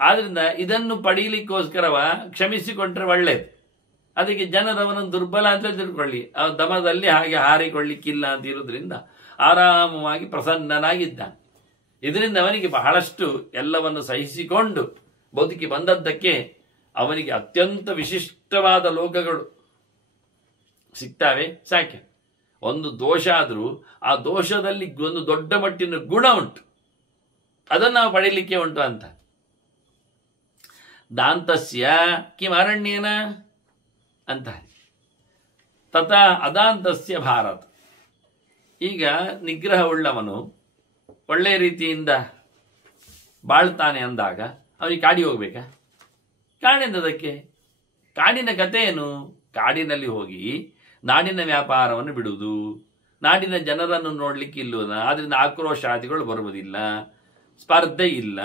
ಆದ್ರಿಂದ ಇದನ್ನು ಪಡೀಲಿಕ್ಕೋಸ್ಕರವ ಕ್ಷಮಿಸಿಕೊಂಡ್ರೆ ಒಳ್ಳೇದು. ಅದಕ್ಕೆ ಜನರವನನ್ನು ದುರ್ಬಲ ಅಂತ ತಿಳ್ಕೊಳ್ಳಿ, ಆ ದಮದಲ್ಲಿ ಹಾಗೆ ಹಾರಿಕೊಳ್ಳಿಕ್ಕಿಲ್ಲ ಅಂತ ಇರೋದ್ರಿಂದ ಆರಾಮವಾಗಿ ಪ್ರಸನ್ನನಾಗಿದ್ದಾನೆ. ಇದರಿಂದ ಅವನಿಗೆ ಬಹಳಷ್ಟು ಎಲ್ಲವನ್ನು ಸಹಿಸಿಕೊಂಡು ಬದುಕಿ ಬಂದದ್ದಕ್ಕೆ ಅವನಿಗೆ ಅತ್ಯಂತ ವಿಶಿಷ್ಟವಾದ ಲೋಕಗಳು ಸಿಗ್ತವೆ. ಸಾಕೆ, ಒಂದು ದೋಷ ಆದರೂ ಆ ದೋಷದಲ್ಲಿ ಒಂದು ದೊಡ್ಡ ಮಟ್ಟಿನ ಗುಣ ಉಂಟು, ಅದನ್ನು ನಾವು ಪಡೀಲಿಕ್ಕೆ ಉಂಟು ಅಂತ. ದಾಂತಸ್ಯ ಕಿಂ ಅರಣ್ಯೇನ ಅಂತ ತಥಾ ಅದಾಂತಸ್ಯ ಭಾರತ. ಈಗ ನಿಗ್ರಹವುಳ್ಳವನು ಒಳ್ಳೆಯ ರೀತಿಯಿಂದ ಬಾಳ್ತಾನೆ ಅಂದಾಗ ಅವನಿಗೆ ಕಾಡಿಗೆ ಹೋಗ್ಬೇಕಾ? ಕಾಡೆಂದದಕ್ಕೆ ಕಾಡಿನ ಕಥೆ ಏನು? ಕಾಡಿನಲ್ಲಿ ಹೋಗಿ ನಾಡಿನ ವ್ಯಾಪಾರವನ್ನು ಬಿಡುವುದು, ನಾಡಿನ ಜನರನ್ನು ನೋಡ್ಲಿಕ್ಕೆ ಇಲ್ಲುವುದ, ಅದರಿಂದ ಆಕ್ರೋಶಾದಿಗಳು ಬರುವುದಿಲ್ಲ, ಸ್ಪರ್ಧೆ ಇಲ್ಲ,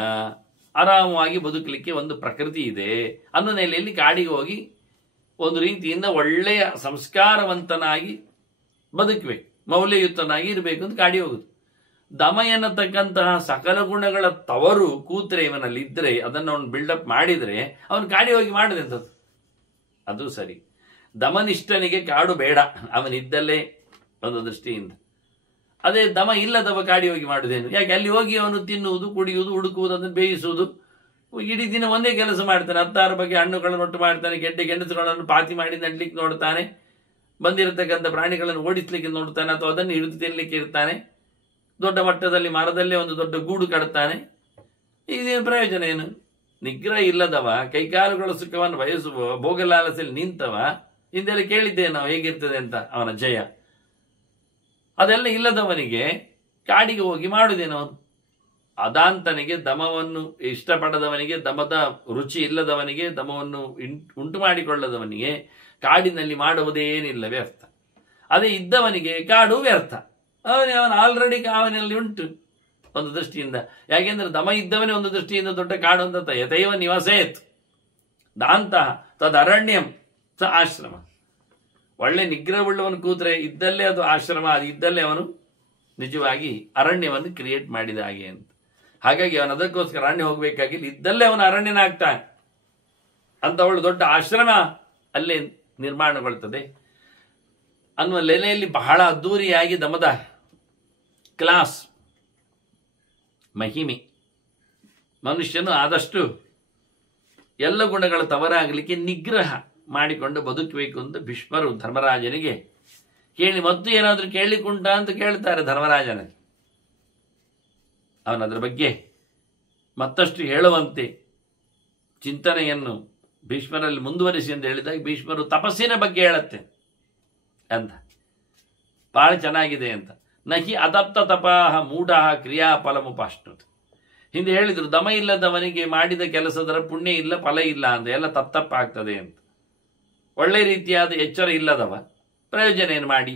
ಆರಾಮವಾಗಿ ಬದುಕಲಿಕ್ಕೆ ಒಂದು ಪ್ರಕೃತಿ ಇದೆ ಅನ್ನೋ ನೆಲೆಯಲ್ಲಿ ಕಾಡಿಗೆ ಹೋಗಿ ಒಂದು ರೀತಿಯಿಂದ ಒಳ್ಳೆಯ ಸಂಸ್ಕಾರವಂತನಾಗಿ ಬದುಕಬೇಕು, ಮೌಲ್ಯಯುತನಾಗಿ ಇರಬೇಕು ಅಂತ ಕಾಡಿ ಹೋಗುದು. ದಮ ಎನ್ನತಕ್ಕಂತಹ ಸಕಲ ಗುಣಗಳ ತವರು ಕೂತ್ರೆ ಇವನಲ್ಲಿ ಇದ್ರೆ, ಅದನ್ನು ಅವನು ಬಿಲ್ಡಪ್ ಮಾಡಿದ್ರೆ ಅವನು ಕಾಡಿ ಹೋಗಿ ಮಾಡದೆಂಥದ್ದು? ಅದು ಸರಿ. ದಮನಿಷ್ಠನಿಗೆ ಕಾಡು ಬೇಡ, ಅವನಿದ್ದಲ್ಲೇ ಒಂದು ದೃಷ್ಟಿಯಿಂದ. ಅದೇ ದಮ ಇಲ್ಲದವ ಕಾಡಿ ಹೋಗಿ ಮಾಡುವುದೇನು? ಯಾಕೆ? ಅಲ್ಲಿ ಹೋಗಿ ಅವನು ತಿನ್ನುವುದು, ಕುಡಿಯುವುದು, ಹುಡುಕುವುದು, ಅದನ್ನು ಬೇಯಿಸುವುದು, ಇಡೀ ದಿನ ಒಂದೇ ಕೆಲಸ ಮಾಡ್ತಾನೆ. 16 ಬಗೆ ಹಣ್ಣುಗಳನ್ನು ಒಟ್ಟು ಮಾಡ್ತಾನೆ, ಗೆಣಸುಗಳನ್ನು ಪಾತಿ ಮಾಡಿ ನಡ್ಲಿಕ್ಕೆ ನೋಡ್ತಾನೆ, ಬಂದಿರತಕ್ಕಂಥ ಪ್ರಾಣಿಗಳನ್ನು ಓಡಿಸ್ಲಿಕ್ಕೆ ನೋಡ್ತಾನೆ, ಅಥವಾ ಅದನ್ನು ಹಿಡಿದು ತಿನ್ಲಿಕ್ಕೆ ಇರ್ತಾನೆ, ದೊಡ್ಡ ಮಟ್ಟದಲ್ಲಿ ಮರದಲ್ಲೇ ಒಂದು ದೊಡ್ಡ ಗೂಡು ಕಟ್ತಾನೆ. ಇದೇನು ಪ್ರಯೋಜನ ಏನು? ನಿಗ್ರಹ ಇಲ್ಲದವ, ಕೈಕಾಲುಗಳ ಸುಖವನ್ನು ಬಯಸುವ, ಭೋಗಲಾಲಸೆಯಲ್ಲಿ ನಿಂತವ, ಹಿಂದೆಲ್ಲ ಕೇಳಿದ್ದೇವೆ ನಾವು ಹೇಗಿರ್ತದೆ ಅಂತ ಅವನ ಜಯ. ಅದೆಲ್ಲ ಇಲ್ಲದವನಿಗೆ ಕಾಡಿಗೆ ಹೋಗಿ ಮಾಡುವುದೇನವನು? ಅದಾಂತನಿಗೆ, ದಮವನ್ನು ಇಷ್ಟಪಡದವನಿಗೆ, ದಮದ ರುಚಿ ಇಲ್ಲದವನಿಗೆ, ದಮವನ್ನು ಉಂಟು ಮಾಡಿಕೊಳ್ಳದವನಿಗೆ ಕಾಡಿನಲ್ಲಿ ಮಾಡುವುದೇನಿಲ್ಲ, ವ್ಯರ್ಥ. ಅದೇ ಇದ್ದವನಿಗೆ ಕಾಡು ವ್ಯರ್ಥ. ಅವನ ಆಲ್ರೆಡಿ ಅವನಲ್ಲಿ ಉಂಟು ಒಂದು ದೃಷ್ಟಿಯಿಂದ. ಯಾಕೆಂದ್ರೆ ದಮ ಇದ್ದವನೇ ಒಂದು ದೃಷ್ಟಿಯಿಂದ ದೊಡ್ಡ ಕಾಡು ಅಂತ. ಯಥೈವ ನಿವಸೇತ್ ದಾಂತಹ ತದರಣ್ಯಂ ಸ ಆಶ್ರಮ. ಒಳ್ಳೆ ನಿಗ್ರಹವುಳ್ಳವನು ಕೂತ್ರೆ ಇದ್ದಲ್ಲೇ ಅದು ಆಶ್ರಮ, ಅದು ಇದ್ದಲ್ಲೇ ಅವನು ನಿಜವಾಗಿ ಅರಣ್ಯವನ್ನು ಕ್ರಿಯೇಟ್ ಮಾಡಿದ ಹಾಗೆ ಅಂತ. ಹಾಗಾಗಿ ಅವನು ಅದಕ್ಕೋಸ್ಕರ ಅರಣ್ಯ ಹೋಗಬೇಕಾಗಿಲ್ಲ, ಇದ್ದಲ್ಲೇ ಅವನು ಅರಣ್ಯನಾಗ್ತಾನೆ ಅಂತ ಅವಳು ದೊಡ್ಡ ಆಶ್ರಮ ಅಲ್ಲೇ ನಿರ್ಮಾಣಗೊಳ್ತದೆ ಅನ್ನುವ ನೆಲೆಯಲ್ಲಿ ಬಹಳ ಅದ್ದೂರಿಯಾಗಿ ದಮದ ಕ್ಲಾಸ್ ಮಹಿಮೆ. ಮನುಷ್ಯನು ಆದಷ್ಟು ಎಲ್ಲ ಗುಣಗಳ ತವರಾಗಲಿಕ್ಕೆ ನಿಗ್ರಹ ಮಾಡಿಕೊಂಡು ಬದುಕಬೇಕು ಅಂತ ಭೀಷ್ಮರು ಧರ್ಮರಾಜನಿಗೆ ಕೇಳಿ, ಮತ್ತು ಏನಾದರೂ ಕೇಳಿಕುಂಟ ಅಂತ ಕೇಳ್ತಾರೆ ಧರ್ಮರಾಜನಲ್ಲಿ. ಅವನದರ ಬಗ್ಗೆ ಮತ್ತಷ್ಟು ಹೇಳುವಂತೆ ಚಿಂತನೆಯನ್ನು ಭೀಷ್ಮರಲ್ಲಿ ಮುಂದುವರಿಸಿ ಅಂತ ಹೇಳಿದಾಗ, ಭೀಷ್ಮರು ತಪಸ್ಸಿನ ಬಗ್ಗೆ ಹೇಳುತ್ತೆ ಅಂತ ಬಹಳ ಚೆನ್ನಾಗಿದೆ ಅಂತ. ನಹಿ ಅದಪ್ತ ತಪಾಹ ಮೂಢಃ ಕ್ರಿಯಾಫಲಮುಪಾಶ್ನುತ್. ಹಿಂದೆ ಹೇಳಿದ್ರು, ದಮ ಇಲ್ಲದವನಿಗೆ ಮಾಡಿದ ಕೆಲಸದರ ಪುಣ್ಯ ಇಲ್ಲ, ಫಲ ಇಲ್ಲ ಅಂತ, ಎಲ್ಲ ತಪ್ಪಗ್ತದೆ ಅಂತ. ಒಳ್ಳೆ ರೀತಿಯಾದ ಎಚ್ಚರ ಇಲ್ಲದವ ಪ್ರಯೋಜನ ಏನು ಮಾಡಿ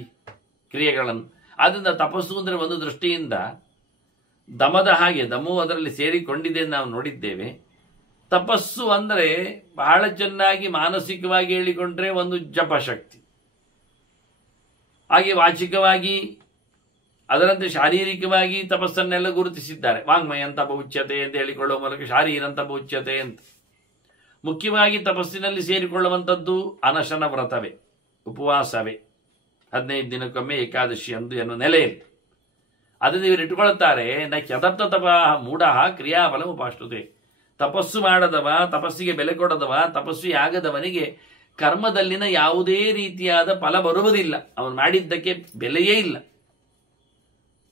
ಕ್ರಿಯೆಗಳನ್ನು? ಆದ್ದರಿಂದ ತಪಸ್ಸು ಅಂದರೆ ಒಂದು ದೃಷ್ಟಿಯಿಂದ ದಮದ ಹಾಗೆ, ದಮು ಅದರಲ್ಲಿ ಸೇರಿಕೊಂಡಿದೆ ನಾವು ನೋಡಿದ್ದೇವೆ. ತಪಸ್ಸು ಅಂದರೆ ಬಹಳ ಚೆನ್ನಾಗಿ ಮಾನಸಿಕವಾಗಿ ಹೇಳಿಕೊಂಡ್ರೆ ಒಂದು ಜಪಶಕ್ತಿ, ಹಾಗೆ ವಾಚಿಕವಾಗಿ ಅದರಂತೆ ಶಾರೀರಿಕವಾಗಿ ತಪಸ್ಸನ್ನೆಲ್ಲ ಗುರುತಿಸಿದ್ದಾರೆ. ವಾಂಗ್ಮಯ ಅಂತ ಉಚ್ಯತೆ ಅಂತ ಹೇಳಿಕೊಳ್ಳುವ ಮೂಲಕ ಶಾರೀರಂತ ಉಚ್ಯತೆ ಅಂತ. ಮುಖ್ಯವಾಗಿ ತಪಸ್ಸಿನಲ್ಲಿ ಸೇರಿಕೊಳ್ಳುವಂಥದ್ದು ಅನಶನ ವ್ರತವೇ, ಉಪವಾಸವೇ, 15 ದಿನಕ್ಕೊಮ್ಮೆ ಏಕಾದಶಿ ಅಂದು ಎನ್ನುವ ನೆಲೆಯಲ್ಲಿ. ಅದನ್ನು ಇವರು ಇಟ್ಟುಕೊಳ್ಳುತ್ತಾರೆ. ನದಪ್ತ ತಪಃ ಮೂಢಃ ಕ್ರಿಯಾಫಲ ಉಪಾಶ್ನುತೆ. ತಪಸ್ಸು ಮಾಡದವ, ತಪಸ್ಸಿಗೆ ಬೆಲೆ ಕೊಡದವ, ತಪಸ್ವಿ ಆಗದವನಿಗೆ ಕರ್ಮದಲ್ಲಿನ ಯಾವುದೇ ರೀತಿಯಾದ ಫಲ ಬರುವುದಿಲ್ಲ, ಅವನು ಮಾಡಿದ್ದಕ್ಕೆ ಬೆಲೆಯೇ ಇಲ್ಲ.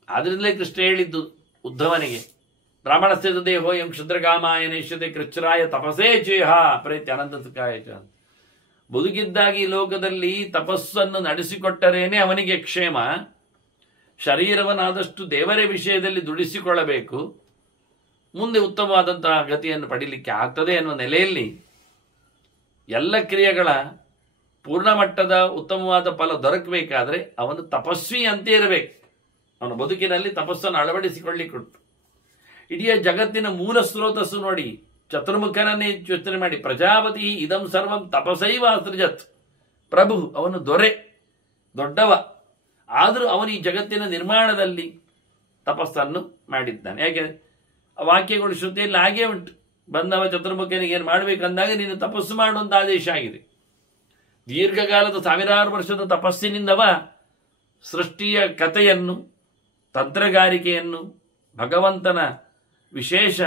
ಆದ್ರಿಂದಲೇ ಕೃಷ್ಣ ಹೇಳಿದ್ದು ಉದ್ಧವನಿಗೆ, ಬ್ರಾಹ್ಮಣ ಸ್ಥಿತ ದೇಹೋ ಎಂ ಕ್ಷುದ್ರಕಾಮಾಯ ನೇಷ್ಯತೆ ಕೃಚ್ಛ್ರಾಯ ತಪಸೇ ಚೇಹ ಪ್ರೇತ್ಯ ಅನಂತ ಸುಖಾಯ ಚ. ಬದುಕಿದ್ದಾಗಿ ಲೋಕದಲ್ಲಿ ತಪಸ್ಸನ್ನು ನಡೆಸಿಕೊಟ್ಟರೇನೆ ಅವನಿಗೆ ಕ್ಷೇಮ. ಶರೀರವನ್ನಾದಷ್ಟು ದೇವರ ವಿಷಯದಲ್ಲಿ ದುಡಿಸಿಕೊಳ್ಳಬೇಕು, ಮುಂದೆ ಉತ್ತಮವಾದಂತಹ ಗತಿಯನ್ನು ಪಡೀಲಿಕ್ಕೆ ಆಗ್ತದೆ ಎನ್ನುವ ನೆಲೆಯಲ್ಲಿ ಎಲ್ಲ ಕ್ರಿಯೆಗಳ ಪೂರ್ಣಮಟ್ಟದ ಉತ್ತಮವಾದ ಫಲ ದೊರಕಬೇಕಾದ್ರೆ ಅವನು ತಪಸ್ವಿ ಅಂತೇ ಇರಬೇಕು. ಅವನ ಬದುಕಿನಲ್ಲಿ ತಪಸ್ಸನ್ನು ಅಳವಡಿಸಿಕೊಳ್ಳಿಕೊಟ್ಟು ಇಡೀ ಜಗತ್ತಿನ ಮೂಲ ಸ್ರೋತಸ್ಸು ನೋಡಿ, ಚತುರ್ಮುಖನನ್ನೇ ಯೋಚನೆ ಮಾಡಿ, ಪ್ರಜಾಪತಿ ಇದಂ ಸರ್ವಂ ತಪಸೈವ ಅಸೃಜತ್. ಪ್ರಭು ಅವನು ದೊರೆ, ದೊಡ್ಡವ, ಆದರೂ ಅವನು ಈ ಜಗತ್ತಿನ ನಿರ್ಮಾಣದಲ್ಲಿ ತಪಸ್ಸನ್ನು ಮಾಡಿದ್ದಾನೆ. ಯಾಕೆ? ವಾಕ್ಯಗಳು ಶ್ರುತಿಯಲ್ಲಿ ಹಾಗೇ ಉಂಟು. ಬಂದವ ಚತುರ್ಮುಖನಿಗೆ ಏನು ಮಾಡಬೇಕಂದಾಗ ನೀನು ತಪಸ್ಸು ಮಾಡುವಂತ ಆದೇಶ ಆಗಿದೆ. ದೀರ್ಘಕಾಲದ 1000 ವರ್ಷದ ತಪಸ್ಸಿನಿಂದವ ಸೃಷ್ಟಿಯ ಕಥೆಯನ್ನು, ತಂತ್ರಗಾರಿಕೆಯನ್ನು, ಭಗವಂತನ ವಿಶೇಷ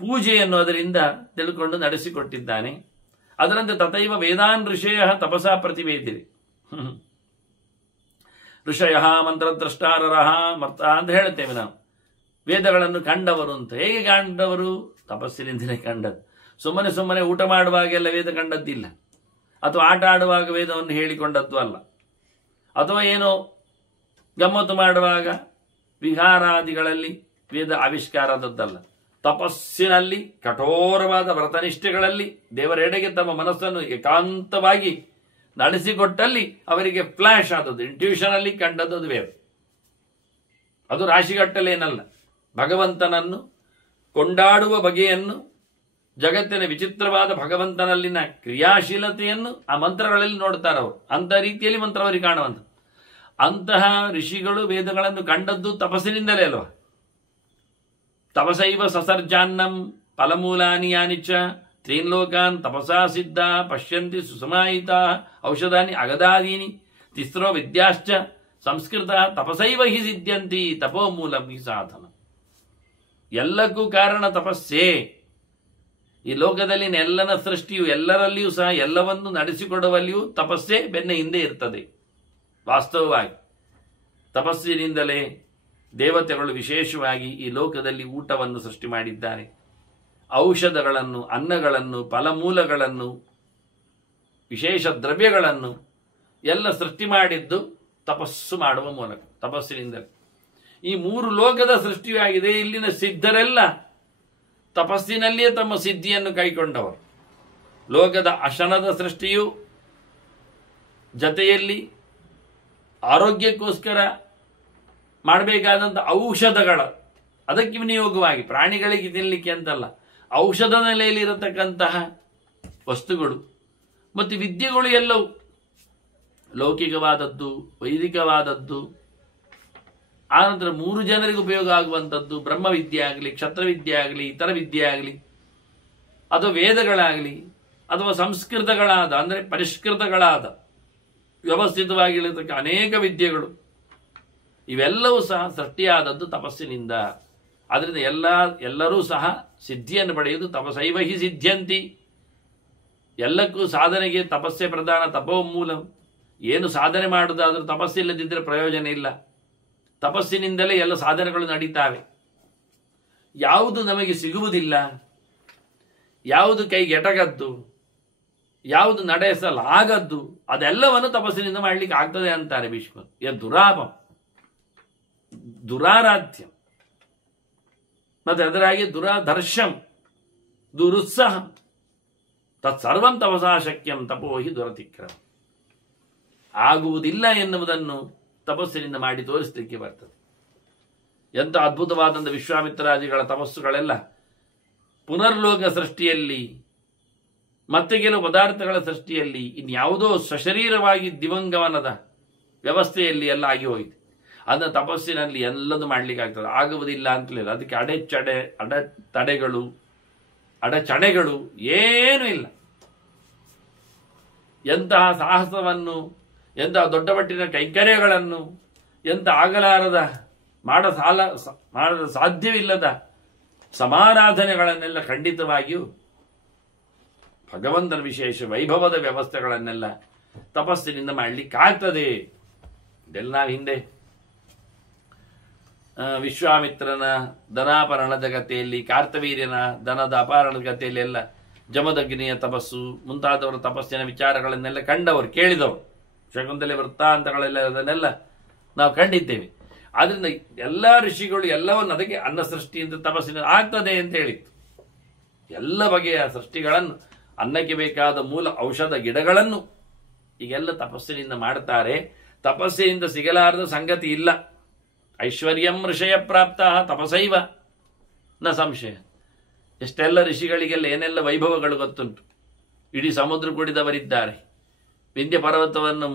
ಪೂಜೆಯನ್ನು ಅದರಿಂದ ತಿಳ್ಕೊಂಡು ನಡೆಸಿಕೊಟ್ಟಿದ್ದಾನೆ. ಅದರಂತೆ ತಥೈವ ವೇದಾನ್ ಋಷಯ ತಪಸಾ ಪ್ರತಿವೇದಿರಿ. ಋಷಯ ಮಂತ್ರದ್ರಷ್ಟಾರರಹ ಮರ್ತ ಅಂತ ಹೇಳ್ತೇವೆ ನಾವು. ವೇದಗಳನ್ನು ಕಂಡವರು ಅಂತ. ಹೇಗೆ ಕಂಡವರು? ತಪಸ್ಸಿನಿಂದಲೇ ಕಂಡದ್ದು. ಸುಮ್ಮನೆ ಊಟ ಮಾಡುವಾಗೆಲ್ಲ ವೇದ ಕಂಡದ್ದಿಲ್ಲ, ಅಥವಾ ಆಟ ಆಡುವಾಗ ವೇದವನ್ನು ಹೇಳಿಕೊಂಡದ್ದು ಅಲ್ಲ, ಅಥವಾ ಏನೋ ಗಮ್ಮತ್ತು ಮಾಡುವಾಗ ವಿಹಾರಾದಿಗಳಲ್ಲಿ ವೇದ ಆವಿಷ್ಕಾರದದ್ದಲ್ಲ. ತಪಸ್ಸಿನಲ್ಲಿ ಕಠೋರವಾದ ವ್ರತನಿಷ್ಠೆಗಳಲ್ಲಿ ದೇವರೆಡೆಗೆ ತಮ್ಮ ಮನಸ್ಸನ್ನು ಏಕಾಂತವಾಗಿ ನಡೆಸಿಕೊಟ್ಟಲ್ಲಿ ಅವರಿಗೆ ಫ್ಲಾಶ್ ಆದದ್ದು, ಇಂಟ್ಯೂಷನ್ ಅಲ್ಲಿ ಕಂಡದ್ದು ಅದು ಬೇರೆ. ಅದು ರಾಶಿಗಟ್ಟಲೇನಲ್ಲ. ಭಗವಂತನನ್ನು ಕೊಂಡಾಡುವ ಬಗೆಯನ್ನು, ಜಗತ್ತಿನ ವಿಚಿತ್ರವಾದ ಭಗವಂತನಲ್ಲಿನ ಕ್ರಿಯಾಶೀಲತೆಯನ್ನು ಆ ಮಂತ್ರಗಳಲ್ಲಿ ನೋಡ್ತಾರೆ ಅವರು. ಅಂಥ ರೀತಿಯಲ್ಲಿ ಮಂತ್ರವರಿಗೆ ಕಾಣುವಂಥ ಅಂತಹ ಋಷಿಗಳು ವೇದಗಳನ್ನು ಕಂಡದ್ದು ತಪಸ್ಸಿನಿಂದಲೇ ಅಲ್ವಾ. ತಪಸೈವ ಸಸರ್ಜಾನ್ನಂ ಫಲಮೂಲಾನಿ ಯಾನಿ ಚ ತ್ರೀನ್ಲೋಕಾನ್ ತಪಸಾ ಸಿದ್ಧ ಪಶ್ಯಂತಿ ಸುಸಮಾಹಿತ ಔಷಧಾನಿ ಅಗದಾದೀನಿ ತಿಸ್ರೋ ವಿದ್ಯಾಶ್ಚ ಸಂಸ್ಕೃತ ತಪಸೈವ ಹಿ ಸಿದ್ಧಂತಿ ತಪೋಮೂಲಂ ಹಿ ಸಾಧನ. ಎಲ್ಲಕ್ಕೂ ಕಾರಣ ತಪಸ್ಸೇ. ಈ ಲೋಕದಲ್ಲಿನ ಎಲ್ಲನ ಸೃಷ್ಟಿಯು ಎಲ್ಲರಲ್ಲಿಯೂ ಸಹ ಎಲ್ಲವನ್ನು ನಡೆಸಿಕೊಡುವಲ್ಲಿಯೂ ತಪಸ್ಸೇ ಬೆನ್ನ ಹಿಂದೆ ಇರ್ತದೆ. ವಾಸ್ತವವಾಗಿ ತಪಸ್ಸಿನಿಂದಲೇ ದೇವತೆಗಳು ವಿಶೇಷವಾಗಿ ಈ ಲೋಕದಲ್ಲಿ ಊಟವನ್ನು ಸೃಷ್ಟಿ ಮಾಡಿದ್ದಾರೆ. ಔಷಧಗಳನ್ನು, ಅನ್ನಗಳನ್ನು, ಫಲಮೂಲಗಳನ್ನು, ವಿಶೇಷ ದ್ರವ್ಯಗಳನ್ನು ಎಲ್ಲ ಸೃಷ್ಟಿ ಮಾಡಿದ್ದು ತಪಸ್ಸು ಮಾಡುವ ಮೂಲಕ, ತಪಸ್ಸಿನಿಂದಲೇ. ಈ ಮೂರು ಲೋಕದ ಸೃಷ್ಟಿಯಾಗಿದೆ. ಇಲ್ಲಿನ ಸಿದ್ಧರೆಲ್ಲ ತಪಸ್ಸಿನಲ್ಲಿಯೇ ತಮ್ಮ ಸಿದ್ಧಿಯನ್ನು ಕೈಕೊಂಡವರು. ಲೋಕದ ಅಶನದ ಸೃಷ್ಟಿಯು ಜತೆಯಲ್ಲಿ ಆರೋಗ್ಯಕ್ಕೋಸ್ಕರ ಮಾಡಬೇಕಾದಂಥ ಔಷಧಗಳ ಅದಕ್ಕೆ ವಿನಿಯೋಗವಾಗಿ, ಪ್ರಾಣಿಗಳಿಗೆ ತಿನ್ನಲಿಕ್ಕೆ ಅಂತಲ್ಲ, ಔಷಧ ನೆಲೆಯಲ್ಲಿರತಕ್ಕಂತಹ ವಸ್ತುಗಳು ಮತ್ತು ವಿದ್ಯೆಗಳು ಎಲ್ಲವೂ ಲೌಕಿಕವಾದದ್ದು, ವೈದಿಕವಾದದ್ದು, ಆನಂತರ ಮೂರು ಜನರಿಗೆ ಉಪಯೋಗ ಆಗುವಂಥದ್ದು, ಬ್ರಹ್ಮವಿದ್ಯೆ ಆಗಲಿ, ಕ್ಷತ್ರವಿದ್ಯೆ ಆಗಲಿ, ಇತರ ವಿದ್ಯೆ ಆಗಲಿ, ಅಥವಾ ವೇದಗಳಾಗಲಿ, ಅಥವಾ ಸಂಸ್ಕೃತಗಳಾದ ಅಂದರೆ ಪರಿಷ್ಕೃತಗಳಾದ ವ್ಯವಸ್ಥಿತವಾಗಿರತಕ್ಕ ಅನೇಕ ವಿದ್ಯೆಗಳು, ಇವೆಲ್ಲವೂ ಸಹ ಸೃಷ್ಟಿಯಾದದ್ದು ತಪಸ್ಸಿನಿಂದ. ಆದ್ದರಿಂದ ಎಲ್ಲರೂ ಸಹ ಸಿದ್ಧಿಯನ್ನು ಪಡೆಯುವುದು ತಪಸೈವ ಹಿ ಸಿದ್ಧ್ಯಂತಿ. ಎಲ್ಲಕ್ಕೂ ಸಾಧನೆಗೆ ತಪಸ್ಸೆ ಪ್ರಧಾನ. ತಪೋಮೂಲ. ಏನು ಸಾಧನೆ ಮಾಡುವುದಾದರೂ ತಪಸ್ಸಿಲ್ಲದಿದ್ದರೆ ಪ್ರಯೋಜನ ಇಲ್ಲ. ತಪಸ್ಸಿನಿಂದಲೇ ಎಲ್ಲ ಸಾಧನೆಗಳು ನಡೀತಾವೆ. ಯಾವುದು ನಮಗೆ ಸಿಗುವುದಿಲ್ಲ, ಯಾವುದು ಕೈಗೆ ಎಟಗದ್ದು, ಯಾವುದು ನಡೆಸಲಾಗದ್ದು, ಅದೆಲ್ಲವನ್ನು ತಪಸ್ಸಿನಿಂದ ಮಾಡಲಿಕ್ಕೆ ಆಗ್ತದೆ ಅಂತಾರೆ ಭೀಷ್ಮರು. ದುರಾಪಂ, ದುರಾರಾಧ್ಯ, ಮತ್ತೆ ಅದರಾಗಿ ದುರಾದರ್ಶಂ, ದುರುತ್ಸಾಹ, ತತ್ಸರ್ವಂ ತಪಸಾ ಶಕ್ಯಂ ತಪೋಹಿ ದುರತಿಕ್ರಮ. ಆಗುವುದಿಲ್ಲ ಎನ್ನುವುದನ್ನು ತಪಸ್ಸಿನಿಂದ ಮಾಡಿ ತೋರಿಸಲಿಕ್ಕೆ ಬರ್ತದೆ. ಎಂಥ ಅದ್ಭುತವಾದಂಥ ವಿಶ್ವಾಮಿತ್ರಾದಿಗಳ ತಪಸ್ಸುಗಳೆಲ್ಲ ಪುನರ್ಲೋಕ ಸೃಷ್ಟಿಯಲ್ಲಿ, ಮತ್ತೆ ಕೆಲವು ಪದಾರ್ಥಗಳ ಸೃಷ್ಟಿಯಲ್ಲಿ, ಇನ್ಯಾವುದೋ ಸಶರೀರವಾಗಿ ದಿವಂಗಮನದ ವ್ಯವಸ್ಥೆಯಲ್ಲಿ ಎಲ್ಲ ಆಗಿ ಹೋಯಿತು. ಅದನ್ನು ತಪಸ್ಸಿನಲ್ಲಿ ಎಲ್ಲದೂ ಮಾಡಲಿಕ್ಕೆ ಆಗ್ತದೆ. ಆಗುವುದಿಲ್ಲ ಅಂತಲೇ ಅದಕ್ಕೆ ಅಡೆತಡೆಗಳು, ಅಡಚಣೆಗಳು ಏನೂ ಇಲ್ಲ. ಎಂತಹ ಸಾಹಸವನ್ನು, ಎಂತಹ ದೊಡ್ಡ ಮಟ್ಟಿನ ಕೈಂಕರ್ಯಗಳನ್ನು, ಎಂಥ ಆಗಲಾರದ ಮಾಡಲು ಸಾಧ್ಯವಿಲ್ಲದ ಸಮಾರಾಧನೆಗಳನ್ನೆಲ್ಲ ಖಂಡಿತವಾಗಿಯೂ ಭಗವಂತನ ವಿಶೇಷ ವೈಭವದ ವ್ಯವಸ್ಥೆಗಳನ್ನೆಲ್ಲ ತಪಸ್ಸಿನಿಂದ ಮಾಡಲಿಕ್ಕಾಗ್ತದೆ. ಇದೆಲ್ಲ ನಾವು ಹಿಂದೆ ವಿಶ್ವಾಮಿತ್ರನ ದನಾಪರಣದ ಕಥೆಯಲ್ಲಿ, ಕಾರ್ತವೀರ್ಯನ ದನದ ಅಪಹರಣದ ಕಥೆಯಲ್ಲಿ ಎಲ್ಲ ಜಮದಗ್ನಿಯ ತಪಸ್ಸು ಮುಂತಾದವರ ತಪಸ್ಸಿನ ವಿಚಾರಗಳನ್ನೆಲ್ಲ ಕಂಡವರು, ಕೇಳಿದವರು. ಶಕುಂತಲೆ ವೃತ್ತಾಂತಗಳೆಲ್ಲ ಅದನ್ನೆಲ್ಲ ನಾವು ಕಂಡಿದ್ದೇವೆ. ಆದ್ರಿಂದ ಎಲ್ಲ ಋಷಿಗಳು ಎಲ್ಲವನ್ನು ಅದಕ್ಕೆ ಅನ್ನ ಸೃಷ್ಟಿಯಿಂದ ತಪಸ್ಸಿನ ಆಗ್ತದೆ ಅಂತ ಹೇಳಿತ್ತು. ಎಲ್ಲ ಬಗೆಯ ಸೃಷ್ಟಿಗಳನ್ನು, ಅನ್ನಕ್ಕೆ ಬೇಕಾದ ಮೂಲ ಔಷಧ ಗಿಡಗಳನ್ನು ಈಗೆಲ್ಲ ತಪಸ್ಸಿನಿಂದ ಮಾಡ್ತಾರೆ. ತಪಸ್ಸಿನಿಂದ ಸಿಗಲಾರದ ಸಂಗತಿ ಇಲ್ಲ. ಐಶ್ವರ್ಯಂ ಋಷಯ ಪ್ರಾಪ್ತ ತಪಸೈವ ನ ಸಂಶಯ. ಎಷ್ಟೆಲ್ಲ ಋಷಿಗಳಿಗೆಲ್ಲ ಏನೆಲ್ಲ ವೈಭವಗಳು ಗೊತ್ತುಂಟು. ಇಡೀ ಸಮುದ್ರ ಕುಡಿದವರಿದ್ದಾರೆ, ವಿಂಧ್ಯ ಪರ್ವತವನ್ನು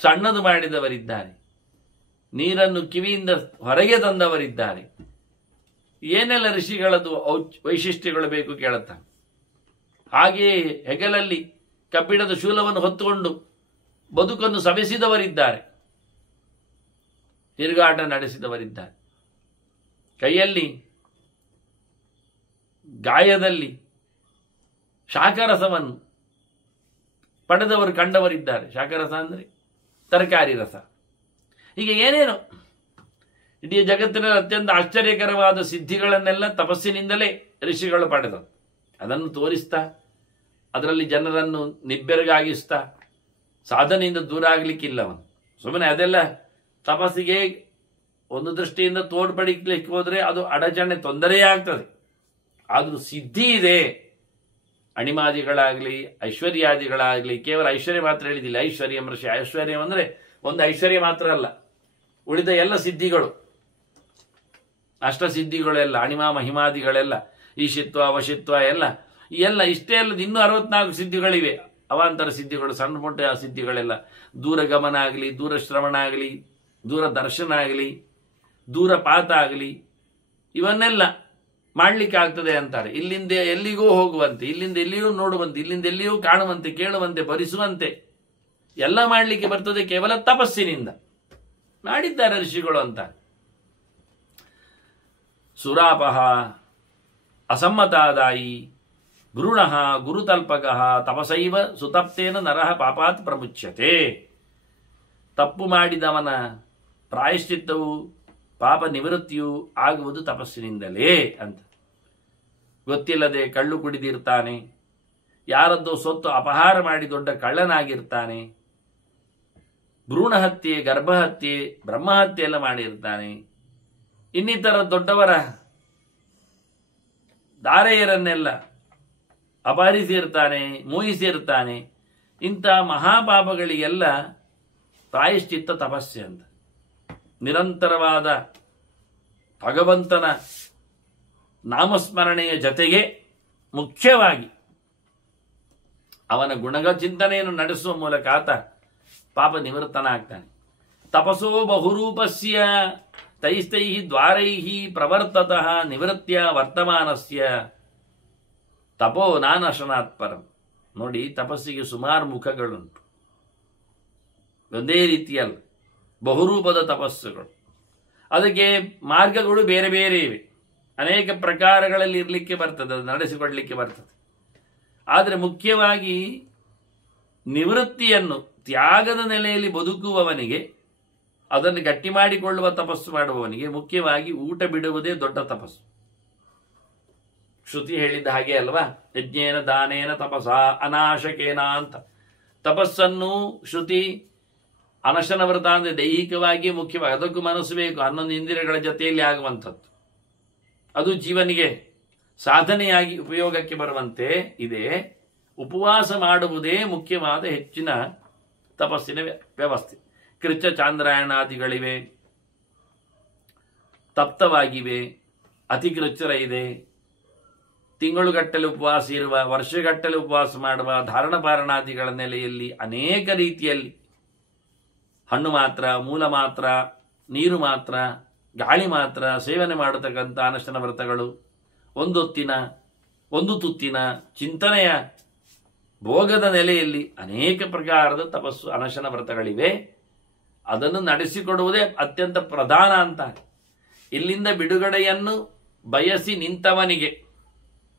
ಸಣ್ಣದು ಮಾಡಿದವರಿದ್ದಾರೆ, ನೀರನ್ನು ಕಿವಿಯಿಂದ ಹೊರಗೆ ತಂದವರಿದ್ದಾರೆ. ಏನೆಲ್ಲ ಋಷಿಗಳದ್ದು ವೈಶಿಷ್ಟ್ಯಗಳು ಬೇಕು ಕೇಳುತ್ತಾನೆ. ಹಾಗೆಯೇ ಹೆಗಲಲ್ಲಿ ಕಬ್ಬಿಣದ ಶೂಲವನ್ನು ಹೊತ್ತುಕೊಂಡು ಬದುಕನ್ನು ಸವೆಸಿದವರಿದ್ದಾರೆ, ತಿರುಗಾಟ ನಡೆಸಿದವರಿದ್ದಾರೆ. ಕೈಯಲ್ಲಿ ಗಾಯದಲ್ಲಿ ಶಾಖರಸವನ್ನು ಪಡೆದವರು ಕಂಡವರಿದ್ದಾರೆ. ಶಾಖರಸ ಅಂದರೆ ತರಕಾರಿ ರಸ. ಹೀಗೆ ಏನೇನು ಇಡೀ ಜಗತ್ತಿನಲ್ಲಿ ಅತ್ಯಂತ ಆಶ್ಚರ್ಯಕರವಾದ ಸಿದ್ಧಿಗಳನ್ನೆಲ್ಲ ತಪಸ್ಸಿನಿಂದಲೇ ಋಷಿಗಳು ಪಡೆದರು. ಅದನ್ನು ತೋರಿಸ್ತಾ, ಅದರಲ್ಲಿ ಜನರನ್ನು ನಿಬ್ಬೆರಗಾಗಿಸ್ತಾ, ಸಾಧನೆಯಿಂದ ದೂರ ಆಗಲಿಕ್ಕಿಲ್ಲವನು. ಸುಮ್ಮನೆ ಅದೆಲ್ಲ ತಪಸ್ಸಿಗೆ ಒಂದು ದೃಷ್ಟಿಯಿಂದ ತೋರ್ಪಡಿಲಿಕ್ಕೆ ಹೋದರೆ ಅದು ಅಡಚಣೆ ತೊಂದರೆಯಾಗ್ತದೆ. ಆದರೂ ಸಿದ್ಧಿ ಇದೆ. ಅಣಿಮಾದಿಗಳಾಗಲಿ ಐಶ್ವರ್ಯಾದಿಗಳಾಗಲಿ, ಕೇವಲ ಐಶ್ವರ್ಯ ಮಾತ್ರ ಹೇಳಿದಿಲ್ಲ. ಐಶ್ವರ್ಯ ಮೃಷಿ, ಐಶ್ವರ್ಯ ಅಂದರೆ ಒಂದು ಐಶ್ವರ್ಯ ಮಾತ್ರ ಅಲ್ಲ, ಉಳಿದ ಎಲ್ಲ ಸಿದ್ಧಿಗಳು, ಅಷ್ಟಸಿದ್ಧಿಗಳೆಲ್ಲ, ಅಣಿಮಾ ಮಹಿಮಾದಿಗಳೆಲ್ಲ, ಈಶಿತ್ವ ವಶಿತ್ವ ಎಲ್ಲ ಇಷ್ಟೇ ಅಲ್ಲದ ಇನ್ನೂ 64 ಸಿದ್ಧಿಗಳಿವೆ. ಅವಾಂತರ ಸಿದ್ಧಿಗಳು, ಸಣ್ಣ ಪುಟ್ಟ ಸಿದ್ಧಿಗಳೆಲ್ಲ, ದೂರ ಗಮನ ಆಗಲಿ, ದೂರ ಶ್ರವಣ ಆಗಲಿ, ದೂರ ದರ್ಶನ ಆಗಲಿ, ದೂರಪಾತ ಆಗಲಿ, ಇವನ್ನೆಲ್ಲ ಮಾಡಲಿಕ್ಕೆ ಆಗ್ತದೆ ಅಂತಾರೆ. ಇಲ್ಲಿಂದ ಎಲ್ಲಿಗೂ ಹೋಗುವಂತೆ, ಇಲ್ಲಿಂದ ಎಲ್ಲಿಯೂ ನೋಡುವಂತೆ, ಇಲ್ಲಿಂದ ಎಲ್ಲಿಯೂ ಕಾಣುವಂತೆ, ಕೇಳುವಂತೆ, ಭರಿಸುವಂತೆ ಎಲ್ಲ ಮಾಡಲಿಕ್ಕೆ ಬರ್ತದೆ ಕೇವಲ ತಪಸ್ಸಿನಿಂದ. ಮಾಡಿದ್ದಾರೆ ಋಷಿಗಳು ಅಂತ. ಸುರಾಪಹ ಅಸಮ್ಮತಾದಾಯಿ ಭ್ರೂಣಃ ಗುರುತಲ್ಪಕಃ ತಪಸೈವ ಸುತಪ್ತೇನ ನರಃ ಪಾಪಾತ್ ಪ್ರಮುಚ್ಯತೆ. ತಪ್ಪು ಮಾಡಿದವನ ಪ್ರಾಯಶ್ಚಿತ್ತವು ಪಾಪ ನಿವೃತ್ತಿಯು ಆಗುವುದು ತಪಸ್ಸಿನಿಂದಲೇ ಅಂತ. ಗೊತ್ತಿಲ್ಲದೆ ಕಳ್ಳು ಕುಡಿದಿರ್ತಾನೆ, ಯಾರದ್ದೋ ಸೊತ್ತು ಅಪಹಾರ ಮಾಡಿ ದೊಡ್ಡ ಕಳ್ಳನಾಗಿರ್ತಾನೆ, ಭ್ರೂಣಹತ್ಯೆ, ಗರ್ಭಹತ್ಯೆ, ಬ್ರಹ್ಮಹತ್ಯೆ ಎಲ್ಲ ಮಾಡಿರ್ತಾನೆ, ಇನ್ನಿತರ ದೊಡ್ಡವರ ದಾರೆಯರನ್ನೆಲ್ಲ ಅಪಹರಿಸಿರ್ತಾನೆ, ಮೋಹಿಸಿರ್ತಾನೆ. ಇಂಥ ಮಹಾಪಾಪಗಳಿಗೆಲ್ಲ ಪ್ರಾಯಶ್ಚಿತ್ತ ತಪಸ್ಸೆ ಅಂತ. ನಿರಂತರವಾದ ಭಗವಂತನ ನಾಮಸ್ಮರಣೆಯ ಜತೆಗೆ ಮುಖ್ಯವಾಗಿ ಅವನ ಗುಣಗಳ ಚಿಂತನೆಯನ್ನು ನಡೆಸುವ ಮೂಲಕ ಆತ ಪಾಪ ನಿವೃತ್ತನಾಗ್ತಾನೆ. ತಪಸೋ ಬಹುರೂಪಸ್ಯ ತೈಸ್ತೈ ದ್ವಾರೈ ಪ್ರವರ್ತತಃ ನಿವೃತ್ಯ ವರ್ತಮಾನಸ್ಯ ತಪೋ ನಾನಶನಾತ್ ಪರಂ. ನೋಡಿ, ತಪಸ್ಸಿಗೆ ಸುಮಾರು ಮುಖಗಳುಂಟು, ಒಂದೇ ರೀತಿಯಲ್ಲ, ಬಹುರೂಪದ ತಪಸ್ಸುಗಳು. ಅದಕ್ಕೆ ಮಾರ್ಗಗಳು ಬೇರೆ ಬೇರೆ ಇವೆ, ಅನೇಕ ಪ್ರಕಾರಗಳಲ್ಲಿ ಇರಲಿಕ್ಕೆ ಬರ್ತದೆ, ಅದು ನಡೆಸಿಕೊಡ್ಲಿಕ್ಕೆ ಬರ್ತದೆ. ಆದರೆ ಮುಖ್ಯವಾಗಿ ನಿವೃತ್ತಿಯನ್ನು ತ್ಯಾಗದ ನೆಲೆಯಲ್ಲಿ ಬದುಕುವವನಿಗೆ, ಅದನ್ನು ಗಟ್ಟಿ ಮಾಡಿಕೊಳ್ಳುವ ತಪಸ್ಸು ಮಾಡುವವನಿಗೆ ಮುಖ್ಯವಾಗಿ ಊಟ ಬಿಡುವುದೇ ದೊಡ್ಡ ತಪಸ್ಸು. ಶ್ರುತಿ ಹೇಳಿದ್ದ ಹಾಗೆ ಅಲ್ವಾ, ಯಜ್ಞೇನ ದಾನೇನ ತಪಸ ಅನಾಶಕೇನ ಅಂತ. ತಪಸ್ಸನ್ನು ಶ್ರುತಿ ಅನಶನ ವ್ರತ ಅಂದರೆ ದೈಹಿಕವಾಗಿ ಮುಖ್ಯವಾಗಿ, ಅದಕ್ಕೂ ಮನಸ್ಸು ಬೇಕು, 11 ಇಂದ್ರಿಯಗಳ ಜೊತೆಯಲ್ಲಿ ಆಗುವಂಥದ್ದು. ಅದು ಜೀವನಿಗೆ ಸಾಧನೆಯಾಗಿ ಉಪಯೋಗಕ್ಕೆ ಬರುವಂತೆ ಇದೆ. ಉಪವಾಸ ಮಾಡುವುದೇ ಮುಖ್ಯವಾದ ಹೆಚ್ಚಿನ ತಪಸ್ಸಿನ ವ್ಯವಸ್ಥೆ. ಕೃಚ ಚಾಂದ್ರಾಯಣಾದಿಗಳಿವೆ, ತಪ್ತವಾಗಿವೆ, ಅತಿಕೃಚ್ಛರ ಇದೆ, ತಿಂಗಳುಗಟ್ಟಲೆ ಉಪವಾಸ ಇರುವ, ವರ್ಷಗಟ್ಟಲೆ ಉಪವಾಸ ಮಾಡುವ, ಧಾರಣಪಾರಣಾದಿಗಳ ನೆಲೆಯಲ್ಲಿ ಅನೇಕ ರೀತಿಯಲ್ಲಿ ಹಣ್ಣು ಮಾತ್ರ, ಮೂಲ ಮಾತ್ರ, ನೀರು ಮಾತ್ರ, ಗಾಳಿ ಮಾತ್ರ ಸೇವನೆ ಮಾಡತಕ್ಕಂಥ ಅನಶನ ವ್ರತಗಳು, ಒಂದು ತುತ್ತಿನ ಚಿಂತನೆಯ ಭೋಗದ ನೆಲೆಯಲ್ಲಿ ಅನೇಕ ಪ್ರಕಾರದ ತಪಸ್ಸು ಅನಶನ ವ್ರತಗಳಿವೆ. ಅದನ್ನು ನಡೆಸಿಕೊಡುವುದೇ ಅತ್ಯಂತ ಪ್ರಧಾನ ಅಂತ. ಇಲ್ಲಿಂದ ಬಿಡುಗಡೆಯನ್ನು ಬಯಸಿ ನಿಂತವನಿಗೆ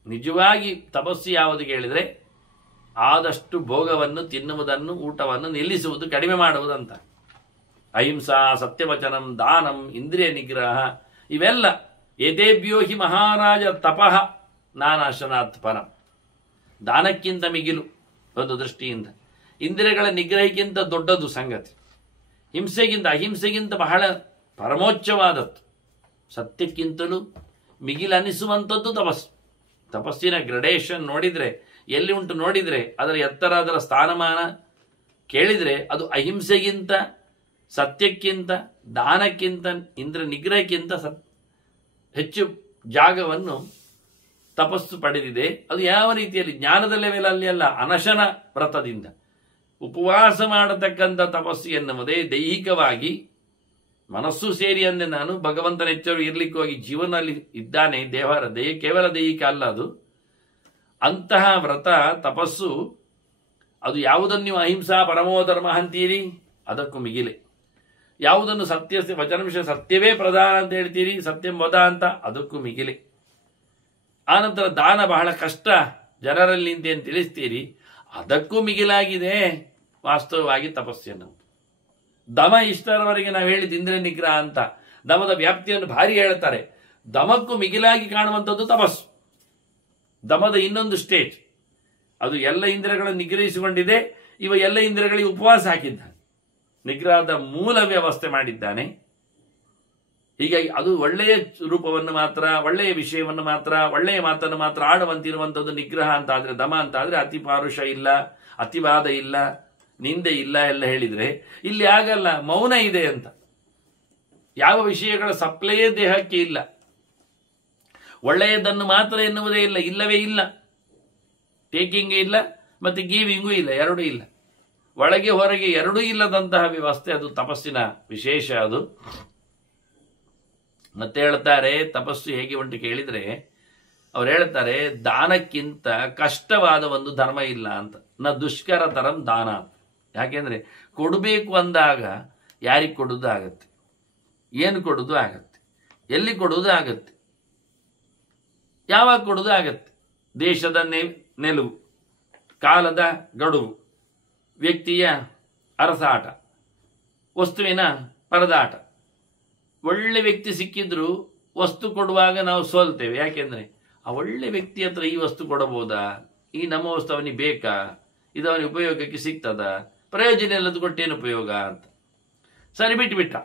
ನಿಜವಾಗಿ ತಪಸ್ಸು ಯಾವುದು ಕೇಳಿದರೆ ಆದಷ್ಟು ಭೋಗವನ್ನು ತಿನ್ನುವುದನ್ನು, ಊಟವನ್ನು ನಿಲ್ಲಿಸುವುದು, ಕಡಿಮೆ ಮಾಡುವುದಂತ. ಅಹಿಂಸಾ, ಸತ್ಯವಚನಂ, ದಾನಂ, ಇಂದ್ರಿಯ ನಿಗ್ರಹ, ಇವೆಲ್ಲ ಏತೇಭ್ಯೋ ಹಿ ಮಹಾರಾಜ ತಪಃ ನಾನಾಶನಾತ್ ಪರಂ. ದಾನಕ್ಕಿಂತ ಮಿಗಿಲು ಒಂದು ದೃಷ್ಟಿಯಿಂದ, ಇಂದ್ರಿಯಗಳ ನಿಗ್ರಹಕ್ಕಿಂತ ದೊಡ್ಡದು ಸಂಗತಿ. ಅಹಿಂಸೆಗಿಂತ ಬಹಳ ಪರಮೋಚ್ಚವಾದದ್ದು. ಸತ್ಯಕ್ಕಿಂತಲೂ ಮಿಗಿಲನಿಸುವಂಥದ್ದು ತಪಸ್ಸು. ತಪಸ್ಸಿನ ಗ್ರಡೇಷನ್ ನೋಡಿದರೆ, ಎಲ್ಲಿ ಉಂಟು ನೋಡಿದರೆ, ಅದರ ಎತ್ತರ, ಅದರ ಸ್ಥಾನಮಾನ ಕೇಳಿದರೆ, ಅದು ಅಹಿಂಸೆಗಿಂತ, ಸತ್ಯಕ್ಕಿಂತ, ದಾನಕ್ಕಿಂತ, ಇಂದ್ರ ನಿಗ್ರಹಕ್ಕಿಂತ ಹೆಚ್ಚು ಜಾಗವನ್ನು ತಪಸ್ಸು ಪಡೆದಿದೆ. ಅದು ಯಾವ ರೀತಿಯಲ್ಲಿ? ಜ್ಞಾನದ ಲೆವೆಲಲ್ಲಿ ಅಲ್ಲ, ಅನಶನ ವ್ರತದಿಂದ. ಉಪವಾಸ ಮಾಡತಕ್ಕಂಥ ತಪಸ್ಸು ಎನ್ನುವುದೇ ದೈಹಿಕವಾಗಿ ಮನಸ್ಸು ಸೇರಿ ಅಂದೆ ನಾನು ಭಗವಂತನ ಎಚ್ಚರು ಇರಲಿಕ್ಕೆ ಹೋಗಿ ಜೀವನದಲ್ಲಿ ಇದ್ದಾನೆ. ಕೇವಲ ದೈಹಿಕ ಅಲ್ಲ ಅದು. ಅಂತಹ ವ್ರತ ತಪಸ್ಸು ಅದು ಯಾವುದನ್ನು ನೀವು ಅಹಿಂಸಾ ಪರಮೋ ಧರ್ಮ ಅಂತೀರಿ, ಅದಕ್ಕೂ ಮಿಗಿಲೆ. ಯಾವುದನ್ನು ಸತ್ಯ ವಚನಂಶ ಸತ್ಯವೇ ಪ್ರಧಾನ ಅಂತ ಹೇಳ್ತೀರಿ, ಸತ್ಯಂ ವದ ಅಂತ, ಅದಕ್ಕೂ ಮಿಗಿಲೆ. ಆನಂತರ ದಾನ ಬಹಳ ಕಷ್ಟ ಜನರಲ್ಲಿ ಅಂತ ತಿಳಿಸ್ತೀರಿ, ಅದಕ್ಕೂ ಮಿಗಿಲಾಗಿದೆ ವಾಸ್ತವವಾಗಿ ತಪಸ್ಸನ್ನು. ದಮ ಇಷ್ಟರವರೆಗೆ ನಾವು ಹೇಳಿದ ಇಂದ್ರಿಯ ನಿಗ್ರಹ ಅಂತ, ದಮದ ವ್ಯಾಪ್ತಿಯನ್ನು ಭಾರಿ ಹೇಳ್ತಾರೆ. ದಮಕ್ಕೂ ಮಿಗಿಲಾಗಿ ಕಾಣುವಂಥದ್ದು ತಪಸ್ಸು. ದಮದ ಇನ್ನೊಂದು ಸ್ಟೇಜ್, ಅದು ಎಲ್ಲ ಇಂದ್ರಿಯಗಳನ್ನು ನಿಗ್ರಹಿಸಿಕೊಂಡಿದೆ. ಇವ ಎಲ್ಲ ಇಂದ್ರಿಯಗಳಿಗೆ ಉಪವಾಸ ಹಾಕಿದ್ದಾನೆ, ನಿಗ್ರಹದ ಮೂಲ ವ್ಯವಸ್ಥೆ ಮಾಡಿದ್ದಾನೆ. ಹೀಗಾಗಿ ಅದು ಒಳ್ಳೆಯ ರೂಪವನ್ನು ಮಾತ್ರ, ಒಳ್ಳೆಯ ವಿಷಯವನ್ನು ಮಾತ್ರ, ಒಳ್ಳೆಯ ಮಾತನ್ನು ಮಾತ್ರ ಆಡುವಂತಿರುವಂಥದ್ದು ನಿಗ್ರಹ ಅಂತ ಆದ್ರೆ, ದಮ ಅಂತ ಆದ್ರೆ ಅತಿ ಪಾರುಷ ಇಲ್ಲ, ಅತಿವಾದ ಇಲ್ಲ, ನಿಂದೆ ಇಲ್ಲ ಎಲ್ಲ ಹೇಳಿದ್ರೆ ಇಲ್ಲಿ ಆಗಲ್ಲ, ಮೌನ ಇದೆ ಅಂತ. ಯಾವ ವಿಷಯಗಳ ಸಪ್ಲೈಯೇ ದೇಹಕ್ಕೆ ಇಲ್ಲ, ಒಳ್ಳೆಯದನ್ನು ಮಾತ್ರ ಎನ್ನುವುದೇ ಇಲ್ಲ, ಇಲ್ಲವೇ ಇಲ್ಲ. ಟೇಕಿಂಗ್ ಇಲ್ಲ ಮತ್ತೆ ಗೀವಿಂಗೂ ಇಲ್ಲ, ಎರಡೂ ಇಲ್ಲ. ಒಳಗೆ ಹೊರಗೆ ಎರಡೂ ಇಲ್ಲದಂತಹ ವ್ಯವಸ್ಥೆ, ಅದು ತಪಸ್ಸಿನ ವಿಶೇಷ. ಅದು ಮತ್ತೆ ಹೇಳ್ತಾರೆ, ತಪಸ್ಸು ಹೇಗೆ ಉಂಟು ಕೇಳಿದ್ರೆ ಅವ್ರು ಹೇಳ್ತಾರೆ, ದಾನಕ್ಕಿಂತ ಕಷ್ಟವಾದ ಒಂದು ಧರ್ಮ ಇಲ್ಲ ಅಂತ. ನ ದುಷ್ಕರ ತರಂ ದಾನ. ಯಾಕೆಂದ್ರೆ ಕೊಡಬೇಕು ಅಂದಾಗ ಯಾರಿಗೆ ಕೊಡುವುದು ಆಗತ್ತೆ, ಏನು ಕೊಡುವುದು ಆಗತ್ತೆ, ಎಲ್ಲಿ ಕೊಡುವುದು ಆಗತ್ತೆ, ಯಾವಾಗ ಕೊಡುವುದು ಆಗತ್ತೆ. ದೇಶದ ನೆಲುವು, ಕಾಲದ ಗಡುವು, ವ್ಯಕ್ತಿಯ ಅರಸಾಟ, ವಸ್ತುವಿನ ಪರದಾಟ. ಒಳ್ಳೆ ವ್ಯಕ್ತಿ ಸಿಕ್ಕಿದ್ರು ವಸ್ತು ಕೊಡುವಾಗ ನಾವು ಸೋಲ್ತೇವೆ. ಯಾಕೆಂದ್ರೆ ಆ ಒಳ್ಳೆ ವ್ಯಕ್ತಿ ಹತ್ರ ಈ ವಸ್ತು ಕೊಡಬಹುದಾ, ಈ ನಮ್ಮ ವಸ್ತು ಅವನಿಗೆ ಬೇಕಾ, ಇದು ಅವನಿಗೆ ಉಪಯೋಗಕ್ಕೆ ಸಿಗ್ತದ, ಪ್ರಯೋಜನ ಇಲ್ಲದ ಕೊಟ್ಟೇನು ಉಪಯೋಗ ಅಂತ ಸರಿ ಬಿಟ್ಟ.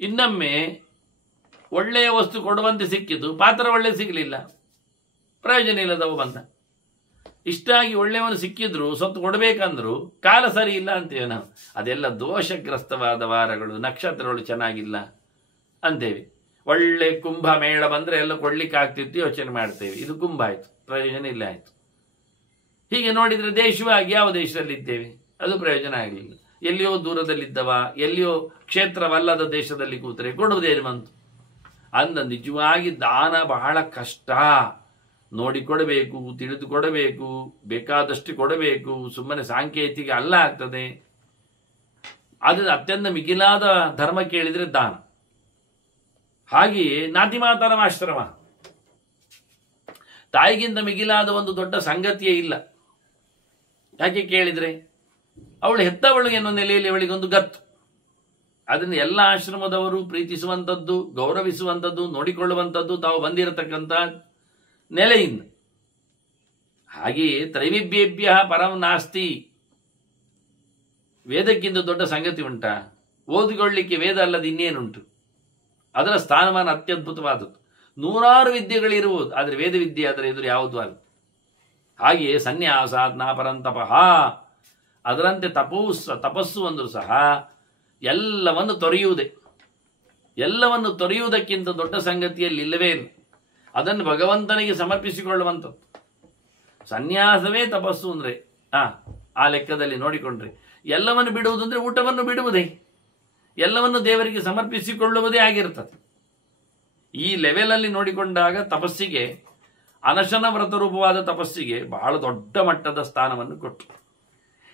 ಇನ್ನೊಮ್ಮೆ ಒಳ್ಳೆಯ ವಸ್ತು ಕೊಡುವಂತೆ ಸಿಕ್ಕಿದ್ದು, ಪಾತ್ರ ಒಳ್ಳೆ ಸಿಗಲಿಲ್ಲ, ಪ್ರಯೋಜನ ಇಲ್ಲದವ ಬಂದ. ಇಷ್ಟಾಗಿ ಒಳ್ಳೆಯವನು ಸಿಕ್ಕಿದ್ರು ಸ್ವತ್ತು ಕೊಡಬೇಕಂದ್ರು ಕಾಲ ಸರಿ ಇಲ್ಲ ಅಂತೇವೆ ನಾವು. ಅದೆಲ್ಲ ದೋಷಗ್ರಸ್ತವಾದ ವಾರಗಳು, ನಕ್ಷತ್ರಗಳು ಚೆನ್ನಾಗಿಲ್ಲ ಅಂತೇವೆ. ಒಳ್ಳೆ ಕುಂಭ ಮೇಳ ಬಂದ್ರೆ ಎಲ್ಲ ಕೊಡ್ಲಿಕ್ಕೆ ಆಗ್ತಿತ್ತು ಯೋಚನೆ ಮಾಡ್ತೇವೆ, ಇದು ಕುಂಭ ಆಯ್ತು, ಪ್ರಯೋಜನ ಇಲ್ಲ ಆಯ್ತು. ಹೀಗೆ ನೋಡಿದ್ರೆ ದೇಶವಾಗಿ ಯಾವ ದೇಶದಲ್ಲಿ ಇದ್ದೇವೆ, ಅದು ಪ್ರಯೋಜನ ಆಗಲಿಲ್ಲ. ಎಲ್ಲಿಯೋ ದೂರದಲ್ಲಿದ್ದವ, ಎಲ್ಲಿಯೋ ಕ್ಷೇತ್ರವಲ್ಲದ ದೇಶದಲ್ಲಿ ಕೂತರೆ ಕೊಡುವುದೇನು ಬಂತು ಅಂದ. ನಿಜವಾಗಿ ದಾನ ಬಹಳ ಕಷ್ಟ. ನೋಡಿಕೊಡಬೇಕು, ತಿಳಿದುಕೊಡಬೇಕು, ಬೇಕಾದಷ್ಟು ಕೊಡಬೇಕು, ಸುಮ್ಮನೆ ಸಾಂಕೇತಿಕ ಅಲ್ಲ ಆಗ್ತದೆ. ಅದು ಅತ್ಯಂತ ಮಿಗಿಲಾದ ಧರ್ಮ ಕೇಳಿದ್ರೆ ದಾನ. ಹಾಗೆಯೇ ನಾತಿಮಾತರಂ ಆಶ್ರಮ, ತಾಯಿಗಿಂತ ಮಿಗಿಲಾದ ಒಂದು ದೊಡ್ಡ ಸಂಗತಿಯೇ ಇಲ್ಲ. ಯಾಕೆ ಕೇಳಿದ್ರೆ ಅವಳು ಹೆತ್ತವಳು ಎನ್ನುವ ನೆಲೆಯಲ್ಲಿ ಅವಳಿಗೊಂದು ಗತ್ತು. ಅದನ್ನು ಎಲ್ಲ ಆಶ್ರಮದವರು ಪ್ರೀತಿಸುವಂಥದ್ದು, ಗೌರವಿಸುವಂಥದ್ದು, ನೋಡಿಕೊಳ್ಳುವಂಥದ್ದು ತಾವು ಬಂದಿರತಕ್ಕಂಥ ನೆಲೆಯಿಂದ. ಹಾಗೆಯೇ ತ್ರೈವಿಭ್ಯೇಭ್ಯ ಪರಂ ನಾಸ್ತಿ. ವೇದಕ್ಕಿಂತ ದೊಡ್ಡ ಸಂಗತಿ ಉಂಟಾ? ಓದಿಕೊಳ್ಳಿಕ್ಕೆ ವೇದ ಅಲ್ಲದ ಇನ್ನೇನುಂಟು? ಅದರ ಸ್ಥಾನಮಾನ ಅತ್ಯದ್ಭುತವಾದದ್ದು. ನೂರಾರು ವಿದ್ಯೆಗಳಿರುವುದು, ಆದರೆ ವೇದ ವಿದ್ಯೆ ಅದರ ಎದುರು ಯಾವುದು ಅಲ್ಲ. ಹಾಗೆಯೇ ಸನ್ಯಾಸಾತ್ನ ಪರಂತಪಃ, ಅದರಂತೆ ತಪಸ್ಸು ಅಂದರೂ ಸಹ ಎಲ್ಲವನ್ನು ತೊರೆಯುವುದೇ. ಎಲ್ಲವನ್ನು ತೊರೆಯುವುದಕ್ಕಿಂತ ದೊಡ್ಡ ಸಂಗತಿಯಲ್ಲಿ ಇಲ್ಲವೇ ಇಲ್ಲ. ಅದನ್ನು ಭಗವಂತನಿಗೆ ಸಮರ್ಪಿಸಿಕೊಳ್ಳುವಂಥದ್ದು. ಸನ್ಯಾಸವೇ ತಪಸ್ಸು ಅಂದ್ರೆ ಆ ಲೆಕ್ಕದಲ್ಲಿ ನೋಡಿಕೊಂಡ್ರೆ ಎಲ್ಲವನ್ನು ಬಿಡುವುದು ಅಂದ್ರೆ ಊಟವನ್ನು ಬಿಡುವುದೇ, ಎಲ್ಲವನ್ನು ದೇವರಿಗೆ ಸಮರ್ಪಿಸಿಕೊಳ್ಳುವುದೇ ಆಗಿರುತ್ತದೆ. ಈ ಲೆವೆಲಲ್ಲಿ ನೋಡಿಕೊಂಡಾಗ ತಪಸ್ಸಿಗೆ, ಅನಶನ ವ್ರತ ರೂಪವಾದ ತಪಸ್ಸಿಗೆ ಬಹಳ ದೊಡ್ಡ ಮಟ್ಟದ ಸ್ಥಾನವನ್ನು ಕೊಟ್ಟು,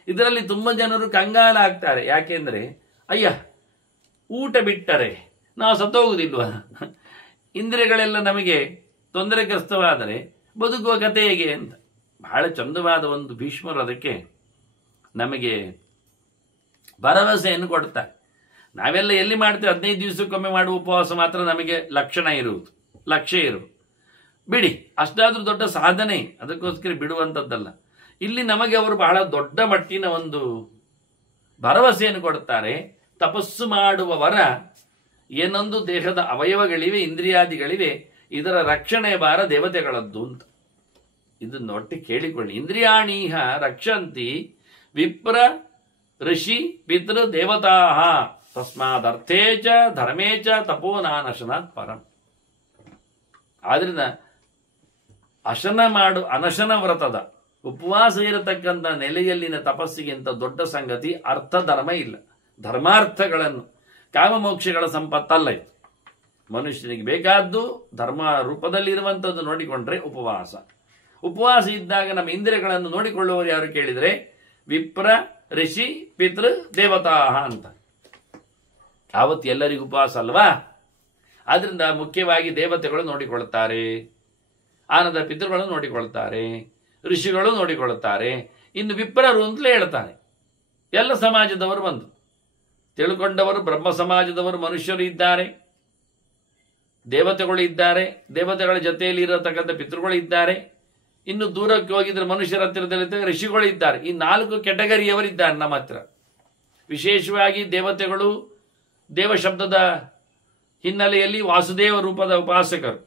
ಇದರಲ್ಲಿ ತುಂಬ ಜನರು ಕಂಗಾಲಾಗ್ತಾರೆ. ಯಾಕೆಂದ್ರೆ ಅಯ್ಯ, ಊಟ ಬಿಟ್ಟರೆ ನಾವು ಸತ್ತೋಗುವುದಿಲ್ವಾ, ಇಂದ್ರಿಯಗಳೆಲ್ಲ ನಮಗೆ ತೊಂದರೆಗ್ರಸ್ತವಾದರೆ ಬದುಕುವ ಕಥೆ ಹೇಗೆ ಅಂತ. ಬಹಳ ಚಂದವಾದ ಒಂದು ಭೀಷ್ಮರು ಅದಕ್ಕೆ ನಮಗೆ ಭರವಸೆಯನ್ನು ಕೊಡ್ತಾರೆ. ನಾವೆಲ್ಲ ಎಲ್ಲಿ ಮಾಡ್ತೇವೆ, 15 ದಿವಸಕ್ಕೊಮ್ಮೆ ಮಾಡುವ ಉಪವಾಸ ಮಾತ್ರ ನಮಗೆ ಲಕ್ಷಣ ಇರುವುದು, ಲಕ್ಷ್ಯ ಇರುವುದು. ಬಿಡಿ, ಅಷ್ಟಾದ್ರೂ ದೊಡ್ಡ ಸಾಧನೆ, ಅದಕ್ಕೋಸ್ಕರ ಬಿಡುವಂಥದ್ದಲ್ಲ. ಇಲ್ಲಿ ನಮಗೆ ಅವರು ಬಹಳ ದೊಡ್ಡ ಮಟ್ಟಿನ ಒಂದು ಭರವಸೆಯನ್ನು ಕೊಡುತ್ತಾರೆ. ತಪಸ್ಸು ಮಾಡುವವರ ಏನೊಂದು ದೇಹದ ಅವಯವಗಳಿವೆ, ಇಂದ್ರಿಯಾದಿಗಳಿವೆ, ಇದರ ರಕ್ಷಣೆ ಭಾರ ದೇವತೆಗಳದ್ದು ಅಂತ. ಇದನ್ನು ಒಟ್ಟು ಕೇಳಿಕೊಳ್ಳಿ. ಇಂದ್ರಿಯಾಣೀಹ ರಕ್ಷಂತಿ ವಿಪ್ರ ಋಷಿ ಪಿತೃ ದೇವತಾ ತಸ್ಮಾದರ್ಥೇ ಚ ಧರ್ಮೇ ಚ ತಪೋ ನಾನಶನಾತ್ ಪರಂ. ಆದ್ರಿಂದ ಅನಶನ ವ್ರತದ ಉಪವಾಸ ಇರತಕ್ಕಂಥ ನೆಲೆಯಲ್ಲಿನ ತಪಸ್ಸಿಗಿಂತ ದೊಡ್ಡ ಸಂಗತಿ ಅರ್ಥ ಧರ್ಮ ಇಲ್ಲ. ಧರ್ಮಾರ್ಥಗಳನ್ನು, ಕಾಮಮೋಕ್ಷಗಳ ಸಂಪತ್ತಲ್ಲ ಇದು. ಮನುಷ್ಯನಿಗೆ ಬೇಕಾದ್ದು ಧರ್ಮ ರೂಪದಲ್ಲಿರುವಂಥದ್ದು ನೋಡಿಕೊಂಡ್ರೆ ಉಪವಾಸ. ಉಪವಾಸ ಇದ್ದಾಗ ನಮ್ಮ ಇಂದ್ರಿಯಗಳನ್ನು ನೋಡಿಕೊಳ್ಳುವವರು ಯಾರು ಕೇಳಿದರೆ ವಿಪ್ರ ಋಷಿ ಪಿತೃ ದೇವತಾ ಅಂತ. ಆವತ್ತು ಎಲ್ಲರಿಗೂ ಉಪವಾಸ ಅಲ್ವಾ? ಆದ್ರಿಂದ ಮುಖ್ಯವಾಗಿ ದೇವತೆಗಳು ನೋಡಿಕೊಳ್ತಾರೆ, ಆನಂದ ಪಿತೃಗಳು ನೋಡಿಕೊಳ್ತಾರೆ, ಋಷಿಗಳು ನೋಡಿಕೊಳ್ಳುತ್ತಾರೆ. ಇನ್ನು ವಿಪ್ರರು ಅಂತಲೇ ಹೇಳ್ತಾರೆ. ಎಲ್ಲ ಸಮಾಜದವರು ಬಂದು ತಿಳ್ಕೊಂಡವರು, ಬ್ರಹ್ಮ ಸಮಾಜದವರು ಮನುಷ್ಯರು ಇದ್ದಾರೆ, ದೇವತೆಗಳು ಇದ್ದಾರೆ, ದೇವತೆಗಳ ಜೊತೆಯಲ್ಲಿ ಇರತಕ್ಕಂಥ ಪಿತೃಗಳು ಇದ್ದಾರೆ, ಇನ್ನು ದೂರಕ್ಕೆ ಹೋಗಿದ್ರೆ ಮನುಷ್ಯರ ಹತ್ತಿರದಲ್ಲಿ ಋಷಿಗಳು ಇದ್ದಾರೆ. ಈ 4 ಕೆಟಗರಿಯವರಿದ್ದಾರೆ ನಮ್ಮ ಹತ್ರ. ವಿಶೇಷವಾಗಿ ದೇವತೆಗಳು, ದೇವ ಶಬ್ದದ ಹಿನ್ನೆಲೆಯಲ್ಲಿ ವಾಸುದೇವ ರೂಪದ ಉಪಾಸಕರು,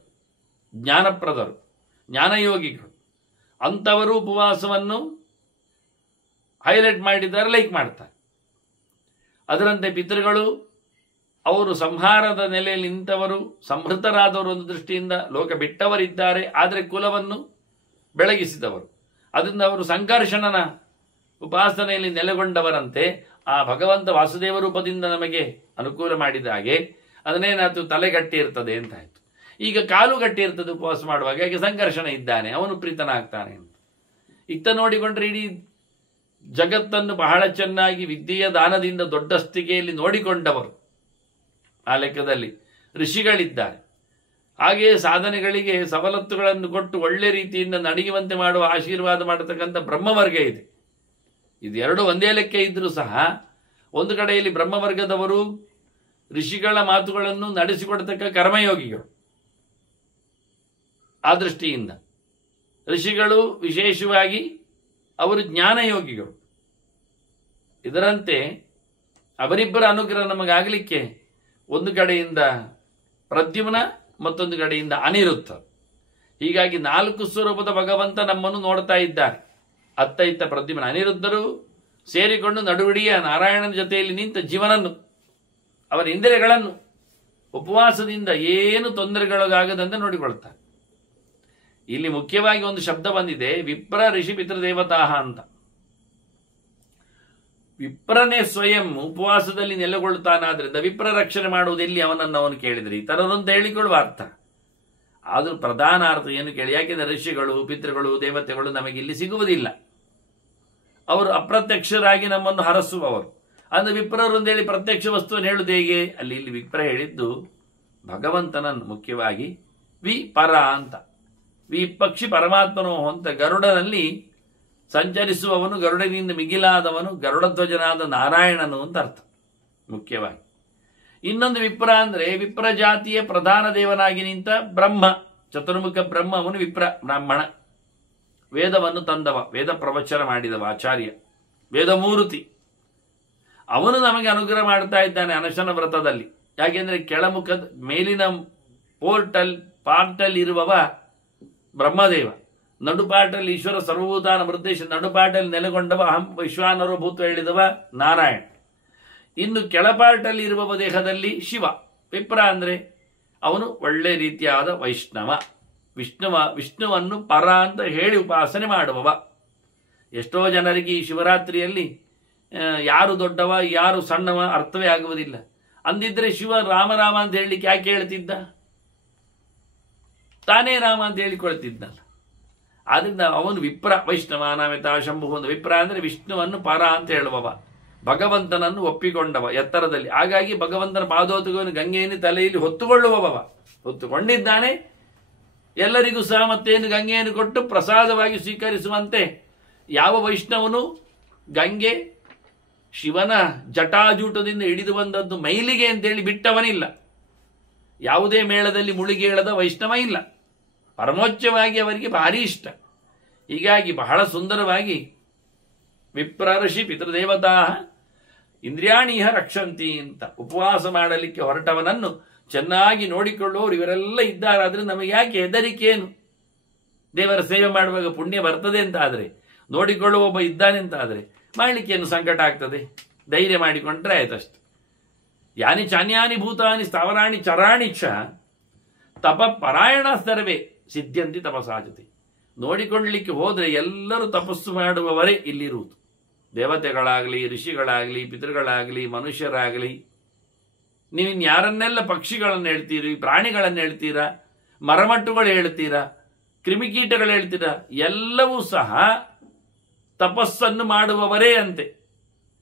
ಜ್ಞಾನಪ್ರದರು, ಜ್ಞಾನಯೋಗಿಗಳು ಅಂಥವರು ಉಪವಾಸವನ್ನು ಹೈಲೈಟ್ ಮಾಡಿದ್ದಾರೆ, ಲೈಕ್ ಮಾಡ್ತಾರೆ. ಅದರಂತೆ ಪಿತೃಗಳು ಅವರು ಸಂಹಾರದ ನೆಲೆಯಲ್ಲಿ ನಿಂತವರು, ಸಂಹೃತರಾದವರು ಒಂದು ದೃಷ್ಟಿಯಿಂದ ಲೋಕ ಬಿಟ್ಟವರಿದ್ದಾರೆ, ಆದರೆ ಕುಲವನ್ನು ಬೆಳಗಿಸಿದವರು. ಅದರಿಂದ ಅವರು ಸಂಕರ್ಷಣನ ಉಪಾಸನೆಯಲ್ಲಿ ನೆಲೆಗೊಂಡವರಂತೆ ಆ ಭಗವಂತ ವಾಸುದೇವ ರೂಪದಿಂದ ನಮಗೆ ಅನುಕೂಲ ಮಾಡಿದ ಹಾಗೆ ಅದನ್ನೇನಾಯ್ತು, ತಲೆಗಟ್ಟಿ ಇರ್ತದೆ ಅಂತ ಆಯ್ತು. ಈಗ ಕಾಲು ಗಟ್ಟಿ ಇರ್ತದೆ ಉಪವಾಸ ಮಾಡುವಾಗ, ಹಾಗೆ ಸಂಕರ್ಷಣ ಇದ್ದಾನೆ, ಅವನು ಪ್ರೀತನಾಗ್ತಾನೆ ಅಂತ. ಇತ್ತ ನೋಡಿಕೊಂಡ್ರೆ ಇಡೀ ಜಗತ್ತನ್ನು ಬಹಳ ಚೆನ್ನಾಗಿ ವಿದ್ಯೆಯ ದಾನದಿಂದ ದೊಡ್ಡ ಸ್ಥಿತಿಯಲ್ಲಿ ನೋಡಿಕೊಂಡವರು ಆ ಲೆಕ್ಕದಲ್ಲಿ ಋಷಿಗಳಿದ್ದಾರೆ. ಹಾಗೆಯೇ ಸಾಧನೆಗಳಿಗೆ ಸವಲತ್ತುಗಳನ್ನು ಕೊಟ್ಟು ಒಳ್ಳೆ ರೀತಿಯಿಂದ ನಡೆಯುವಂತೆ ಮಾಡುವ ಆಶೀರ್ವಾದ ಮಾಡತಕ್ಕಂಥ ಬ್ರಹ್ಮವರ್ಗ ಇದೆ. ಇದೆರಡು ಒಂದೇ ಲೆಕ್ಕ ಇದ್ರೂ ಸಹ ಒಂದು ಕಡೆಯಲ್ಲಿ ಬ್ರಹ್ಮವರ್ಗದವರು ಋಷಿಗಳ ಮಾತುಗಳನ್ನು ನಡೆಸಿಕೊಡ್ತಕ್ಕ ಕರ್ಮಯೋಗಿಗಳು. ಆ ದೃಷ್ಟಿಯಿಂದ ಋಷಿಗಳು ವಿಶೇಷವಾಗಿ ಅವರು ಜ್ಞಾನಯೋಗಿಗಳು. ಇದರಂತೆ ಅವರಿಬ್ಬರ ಅನುಗ್ರಹ ನಮಗಾಗಲಿಕ್ಕೆ ಒಂದು ಕಡೆಯಿಂದ ಪ್ರದ್ಯುಮ್ನ, ಮತ್ತೊಂದು ಕಡೆಯಿಂದ ಅನಿರುದ್ಧ. ಹೀಗಾಗಿ 4 ಸ್ವರೂಪದ ಭಗವಂತ ನಮ್ಮನ್ನು ನೋಡ್ತಾ ಇದ್ದಾರೆ. ಅತ್ತ ಇತ್ತ ಪ್ರದ್ಯುಮ್ನ, ಅನಿರುದ್ಧರು ಸೇರಿಕೊಂಡು ನಡುವಡಿಯ ನಾರಾಯಣನ ಜೊತೆಯಲ್ಲಿ ನಿಂತ ಜೀವನನ್ನು, ಅವರ ಇಂದ್ರಿಯಗಳನ್ನು ಉಪವಾಸದಿಂದ ಏನು ತೊಂದರೆಗಳಿಗಾಗದಂತೆ ನೋಡಿಕೊಳ್ತಾರೆ. ಇಲ್ಲಿ ಮುಖ್ಯವಾಗಿ ಒಂದು ಶಬ್ದ ಬಂದಿದೆ, ವಿಪ್ರ ಋಷಿ ಪಿತೃದೇವತಾಹ ಅಂತ. ವಿಪ್ರನೇ ಸ್ವಯಂ ಉಪವಾಸದಲ್ಲಿ ನೆಲೆಗೊಳ್ಳುತ್ತಾನಾದ್ರಿಂದ ವಿಪ್ರ ರಕ್ಷಣೆ ಮಾಡುವುದು ಎಲ್ಲಿ ಅವನನ್ನು ಅವನು ಕೇಳಿದ್ರೆ ಈ ಥರದೊಂದು ಹೇಳಿಕೊಳ್ಳುವ ಅರ್ಥ. ಆದರೂ ಪ್ರಧಾನ ಅರ್ಥ ಏನು ಕೇಳಿ, ಯಾಕೆಂದರೆ ಋಷಿಗಳು, ಪಿತೃಗಳು, ದೇವತೆಗಳು ನಮಗಿಲ್ಲಿ ಸಿಗುವುದಿಲ್ಲ. ಅವರು ಅಪ್ರತ್ಯಕ್ಷರಾಗಿ ನಮ್ಮನ್ನು ಹರಸುವವರು. ಅಂದ್ರೆ ವಿಪ್ರರು ಅಂತೇಳಿ ಪ್ರತ್ಯಕ್ಷ ವಸ್ತುವನ್ನು ಹೇಳುವುದು ಹೇಗೆ? ಇಲ್ಲಿ ವಿಪ್ರ ಹೇಳಿದ್ದು ಭಗವಂತನನ್ನು, ಮುಖ್ಯವಾಗಿ ವಿ ಪರ ಅಂತ. ವಿ ಪಕ್ಷಿ ಪರಮಾತ್ಮನೋ ಅಂತ ಗರುಡನಲ್ಲಿ ಸಂಚರಿಸುವವನು, ಗರುಡನಿಂದ ಮಿಗಿಲಾದವನು, ಗರುಡಧ್ವಜನಾದ ನಾರಾಯಣನು ಅಂತ ಅರ್ಥ ಮುಖ್ಯವಾಗಿ. ಇನ್ನೊಂದು ವಿಪ್ರ ಅಂದ್ರೆ ವಿಪ್ರ ಜಾತಿಯ ಪ್ರಧಾನ ದೇವನಾಗಿ ನಿಂತ ಬ್ರಹ್ಮ, ಚತುರ್ಮುಖ ಬ್ರಹ್ಮ. ಅವನು ವಿಪ್ರ ಬ್ರಾಹ್ಮಣ, ವೇದವನ್ನು ತಂದವ, ವೇದ ಪ್ರವಚನ ಮಾಡಿದವ ಆಚಾರ್ಯ, ವೇದಮೂರ್ತಿ. ಅವನು ನಮಗೆ ಅನುಗ್ರಹ ಮಾಡ್ತಾ ಇದ್ದಾನೆ ಅನಶನ ವ್ರತದಲ್ಲಿ. ಯಾಕೆಂದ್ರೆ ಕೆಳಮುಖದ ಮೇಲಿನ ಪಾರ್ಟಲ್ ಇರುವವ ಬ್ರಹ್ಮದೇವ, ನಡುಪಾಟಲ್ಲಿ ಈಶ್ವರ ಸರ್ವಭೂತಾನ ಮೃದೇಶ, ನಡುಪಾಟಲ್ಲಿ ನೆಲೆಗೊಂಡವ ಅಹಂ ವಿಶ್ವಾನರೋ ಭೂತ ಹೇಳಿದವ ನಾರಾಯಣ. ಇನ್ನು ಕೆಳಪಾಟಲ್ಲಿ ಇರುವವ ದೇಹದಲ್ಲಿ ಶಿವ. ವಿಪ್ರ ಅಂದ್ರೆ ಅವನು ಒಳ್ಳೆ ರೀತಿಯಾದ ವೈಷ್ಣವ, ವಿಷ್ಣುವನ್ನು ಪರ ಅಂತ ಹೇಳಿ ಉಪಾಸನೆ ಮಾಡುವವ. ಎಷ್ಟೋ ಜನರಿಗೆ ಈ ಶಿವರಾತ್ರಿಯಲ್ಲಿ ಯಾರು ದೊಡ್ಡವ ಯಾರು ಸಣ್ಣವ ಅರ್ಥವೇ ಆಗುವುದಿಲ್ಲ. ಅಂದಿದ್ರೆ ಶಿವ ರಾಮ ಅಂತ ಹೇಳಲಿಕ್ಕೆ ಯಾಕೆ ಹೇಳ್ತಿದ್ದ? ತಾನೇ ರಾಮ ಅಂತ ಹೇಳಿಕೊಳ್ತಿದ್ದಲ್ಲ. ಆದ್ರಿಂದ ಅವನು ವಿಪ್ರ, ವೈಷ್ಣವ ನಾಮಿತ ಶಂಭು. ಒಂದು ವಿಪ್ರ ಅಂದ್ರೆ ವಿಷ್ಣುವನ್ನು ಪರ ಅಂತ ಹೇಳುವವ, ಭಗವಂತನನ್ನು ಒಪ್ಪಿಕೊಂಡವ ಎತ್ತರದಲ್ಲಿ. ಹಾಗಾಗಿ ಭಗವಂತನ ಪಾದೋತಕವನ್ನು ಗಂಗೆಯನ್ನು ತಲೆಯಲ್ಲಿ ಹೊತ್ತುಕೊಳ್ಳುವವ, ಹೊತ್ತುಕೊಂಡಿದ್ದಾನೆ. ಎಲ್ಲರಿಗೂ ಸಹ ಮತ್ತೇನು ಗಂಗೆಯನ್ನು ಕೊಟ್ಟು ಪ್ರಸಾದವಾಗಿ ಸ್ವೀಕರಿಸುವಂತೆ ಯಾವ ವೈಷ್ಣವನು ಗಂಗೆ ಶಿವನ ಜಟಾಜೂಟದಿಂದ ಹಿಡಿದು ಬಂದದ್ದು ಮೈಲಿಗೆ ಅಂತೇಳಿ ಬಿಟ್ಟವನಿಲ್ಲ. ಯಾವುದೇ ಮೇಳದಲ್ಲಿ ಮುಳುಗಿ ಹೇಳದ ವೈಷ್ಣವ ಇಲ್ಲ. ಪರಮೋಚ್ಚವಾಗಿ ಅವರಿಗೆ ಭಾರಿ ಇಷ್ಟ. ಹೀಗಾಗಿ ಬಹಳ ಸುಂದರವಾಗಿ ವಿಪ್ರ ಋಷಿ ಪಿತೃದೇವತಾ ಇಂದ್ರಿಯಾಣೀಹ ರಕ್ಷಂತಿ ಅಂತ ಉಪವಾಸ ಮಾಡಲಿಕ್ಕೆ ಹೊರಟವನನ್ನು ಚೆನ್ನಾಗಿ ನೋಡಿಕೊಳ್ಳುವವರು ಇವರೆಲ್ಲ ಇದ್ದಾರೆ. ಆದ್ರೆ ನಮಗೆ ಯಾಕೆ ಹೆದರಿಕೆ ಏನು? ದೇವರ ಸೇವೆ ಮಾಡುವಾಗ ಪುಣ್ಯ ಬರ್ತದೆ ಅಂತ ಆದರೆ, ನೋಡಿಕೊಳ್ಳುವ ಒಬ್ಬ ಇದ್ದಾನೆ ಅಂತ ಆದರೆ ಮಾಡಲಿಕ್ಕೆ ಏನು ಸಂಕಟ ಆಗ್ತದೆ? ಧೈರ್ಯ ಮಾಡಿಕೊಂಡ್ರೆ ಆಯ್ತಷ್ಟೆ. ಯಾನಿ ಚಾನ್ಯಾನಿ ಭೂತಾನಿ ಸ್ಥಾವರಾಣಿ ಚರಾಣಿ ಚ ತಪ ಪರಾಯಣ ಸರ್ವೇ ಸಿದ್ಧಂತಿ ತಪಸಾಜತಿ. ನೋಡಿಕೊಳ್ಳಲಿಕ್ಕೆ ಹೋದರೆ ಎಲ್ಲರೂ ತಪಸ್ಸು ಮಾಡುವವರೇ ಇಲ್ಲಿರುವುದು. ದೇವತೆಗಳಾಗಲಿ, ಋಷಿಗಳಾಗಲಿ, ಪಿತೃಗಳಾಗಲಿ, ಮನುಷ್ಯರಾಗಲಿ. ನೀವು ಯಾರನ್ನೆಲ್ಲ ಪಕ್ಷಿಗಳನ್ನು ಹೇಳ್ತೀರಿ, ಪ್ರಾಣಿಗಳನ್ನು ಹೇಳ್ತೀರಾ, ಮರಮಟ್ಟುಗಳು ಹೇಳ್ತೀರಾ, ಕ್ರಿಮಿಕೀಟಗಳು ಹೇಳ್ತೀರಾ, ಎಲ್ಲವೂ ಸಹ ತಪಸ್ಸನ್ನು ಮಾಡುವವರೇ ಅಂತೆ.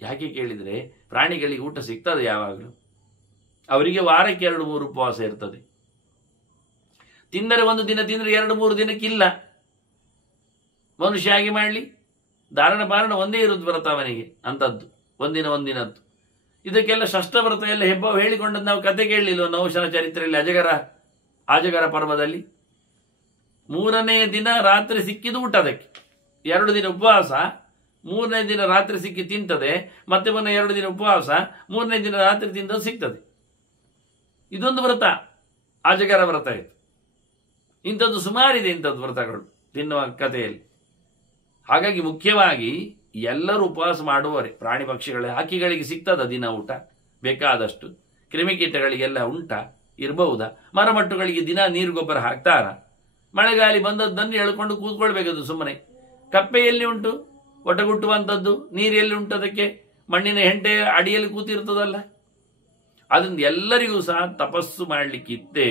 ಯಾಕೆ ಕೇಳಿದರೆ ಪ್ರಾಣಿಗಳಿಗೆ ಊಟ ಸಿಗ್ತದೆ ಯಾವಾಗಲೂ. ಅವರಿಗೆ ವಾರಕ್ಕೆ 2-3 ಉಪವಾಸ ಇರ್ತದೆ. ತಿಂದರೆ ಒಂದು ದಿನ ತಿಂದರೆ 2-3 ದಿನಕ್ಕಿಲ್ಲ. ಮನುಷ್ಯ ಹಾಗೆ ಮಾಡಲಿ, ಧಾರಣ ಪಾರಣ ಒಂದೇ ಇರುವುದು ವ್ರತ ಅವನಿಗೆ ಅಂಥದ್ದು, ಒಂದಿನದ್ದು. ಇದಕ್ಕೆಲ್ಲ ಷಷ್ಠವ್ರತ ಎಲ್ಲ ಹೆಬ್ಬ ಹೇಳಿಕೊಂಡದ್ದು ನಾವು ಕತೆ ಕೇಳಲಿಲ್ಲ ನೌಶನ ಚರಿತ್ರೆಯಲ್ಲಿ. ಆಜಗರ ಪರ್ವದಲ್ಲಿ 3ನೇ ದಿನ ರಾತ್ರಿ ಸಿಕ್ಕಿದ್ದು ಊಟದಕ್ಕೆ, 2 ದಿನ ಉಪವಾಸ, 3ನೇ ದಿನ ರಾತ್ರಿ ಸಿಕ್ಕಿ ತಿಂತದೆ, ಮತ್ತೆ ಮೊನ್ನೆ 2 ದಿನ ಉಪವಾಸ, 3ನೇ ದಿನ ರಾತ್ರಿ ತಿಂದದ್ದು ಸಿಗ್ತದೆ. ಇದೊಂದು ವ್ರತ, ಆಜಗರ ವ್ರತ ಇದು. ಇಂಥದ್ದು ಸುಮಾರಿದೆ, ಇಂಥದ್ದು ವ್ರತಗಳು ತಿನ್ನುವ ಕಥೆಯಲ್ಲಿ. ಹಾಗಾಗಿ ಮುಖ್ಯವಾಗಿ ಎಲ್ಲರೂ ಉಪವಾಸ ಮಾಡುವರೆ. ಪ್ರಾಣಿ ಪಕ್ಷಿಗಳೇ, ಹಕ್ಕಿಗಳಿಗೆ ಸಿಗ್ತದ ದಿನ ಊಟ ಬೇಕಾದಷ್ಟು, ಕ್ರಿಮಿಕೀಟಗಳಿಗೆಲ್ಲ ಉಂಟ ಇರಬಹುದಾ? ಮರಮಟ್ಟುಗಳಿಗೆ ದಿನ ನೀರು ಗೊಬ್ಬರ ಹಾಕ್ತಾರ? ಮಳೆಗಾಲಿ ಬಂದದ್ದನ್ನು ಎಳ್ಕೊಂಡು ಕೂತ್ಕೊಳ್ಬೇಕದು ಸುಮ್ಮನೆ. ಕಪ್ಪೆಯಲ್ಲಿ ಉಂಟು ಒಟಗುಟ್ಟುವಂಥದ್ದು, ನೀರೆಲ್ಲಿ ಉಂಟು? ಅದಕ್ಕೆ ಮಣ್ಣಿನ ಹೆಂಟೆ ಅಡಿಯಲ್ಲಿ ಕೂತಿರ್ತದಲ್ಲ. ಅದರಿಂದ ಎಲ್ಲರಿಗೂ ಸಹ ತಪಸ್ಸು ಮಾಡಲಿಕ್ಕಿದ್ದೇ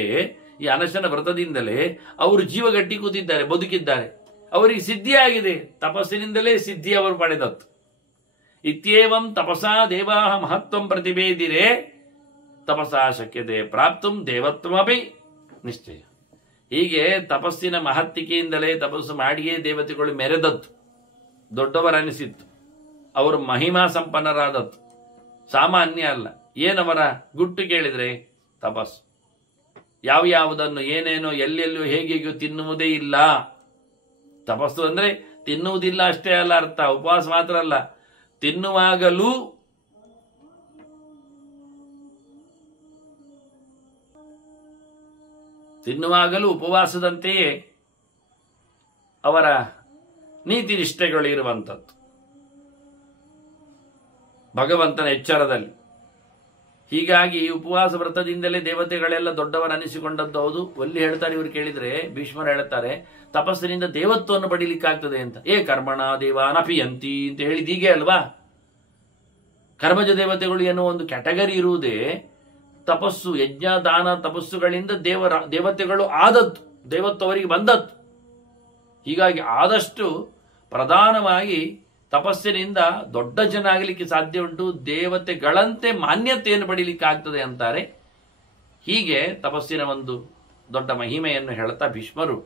ಈ ಅನಶನ ವ್ರತದಿಂದಲೇ ಅವರು ಜೀವಗಟ್ಟಿ ಕೂತಿದ್ದಾರೆ, ಬದುಕಿದ್ದಾರೆ. ಅವರಿಗೆ ಸಿದ್ಧಿಯಾಗಿದೆ, ತಪಸ್ಸಿನಿಂದಲೇ ಸಿದ್ಧಿ ಅವರು ಪಡೆದದ್ದು. ಇತ್ಯೇವಂ ತಪಸಾ ದೇವಾ ಮಹತ್ವಂ ಪ್ರತಿಭೇದಿರೆ ತಪಸಾ ಶಕ್ಯತೆ ಪ್ರಾಪ್ತುಂ ದೇವತ್ವಮಪಿ ನಿಶ್ಚಯ. ಹೀಗೆ ತಪಸ್ಸಿನ ಮಹತ್ತಿಕೆಯಿಂದಲೇ ತಪಸ್ಸು ಮಾಡಿಯೇ ದೇವತೆಗಳು ಮೆರೆದದ್ದು, ದೊಡ್ಡವರನಿಸಿತ್ತು, ಅವರು ಮಹಿಮಾ ಸಂಪನ್ನರಾದದ್ದು, ಸಾಮಾನ್ಯ ಅಲ್ಲ. ಏನವರ ಗುಟ್ಟು ಕೇಳಿದ್ರೆ ತಪಸ್ಸು. ಯಾವುದನ್ನು ಏನೇನೋ ಎಲ್ಲೆಲ್ಲೂ ಹೇಗೆಗೂ ತಿನ್ನುವುದೇ ಇಲ್ಲ. ತಪಸ್ಸು ಅಂದ್ರೆ ತಿನ್ನುವುದಿಲ್ಲ ಅಷ್ಟೇ ಅಲ್ಲ ಅರ್ಥ, ಉಪವಾಸ ಮಾತ್ರ ಅಲ್ಲ, ತಿನ್ನುವಾಗಲೂ ಉಪವಾಸದಂತೆಯೇ ಅವರ ನೀತಿ ನಿಷ್ಠೆಗಳು ಇರುವಂಥದ್ದು ಭಗವಂತನ ಎಚ್ಚರದಲ್ಲಿ. ಹೀಗಾಗಿ ಉಪವಾಸ ವ್ರತದಿಂದಲೇ ದೇವತೆಗಳೆಲ್ಲ ದೊಡ್ಡವರನಿಸಿಕೊಂಡದ್ದು ಹೌದು. ಒಲ್ಲಿ ಹೇಳ್ತಾರೆ ಇವರು ಕೇಳಿದ್ರೆ, ಭೀಷ್ಮರು ಹೇಳ್ತಾರೆ ತಪಸ್ಸಿನಿಂದ ದೇವತ್ವವನ್ನು ಪಡೀಲಿಕ್ಕಾಗ್ತದೆ ಅಂತ. ಕರ್ಮಣ ದೇವಾನಪಿಯಂತಿ ಅಂತ ಹೇಳಿದ ಹೀಗೆ ಅಲ್ವಾ? ಕರ್ಮಜ ದೇವತೆಗಳು ಎನ್ನುವ ಒಂದು ಕ್ಯಾಟಗರಿ ಇರುವುದೇ ತಪಸ್ಸು, ಯಜ್ಞ ದಾನ ತಪಸ್ಸುಗಳಿಂದ ದೇವತೆಗಳು ಆದದ್ದು, ದೇವತ್ವ ಅವರಿಗೆ ಬಂದದ್ದು. ಹೀಗಾಗಿ ಆದಷ್ಟು ಪ್ರಧಾನವಾಗಿ ತಪಸ್ಸಿನಿಂದ ದೊಡ್ಡ ಜನ ಆಗಲಿಕ್ಕೆ ಸಾಧ್ಯ ಉಂಟು, ದೇವತೆಗಳಂತೆ ಮಾನ್ಯತೆಯನ್ನು ಪಡೀಲಿಕ್ಕೆ ಆಗ್ತದೆ ಅಂತಾರೆ. ಹೀಗೆ ತಪಸ್ಸಿನ ಒಂದು ದೊಡ್ಡ ಮಹಿಮೆಯನ್ನು ಹೇಳ್ತಾ ಭೀಷ್ಮರು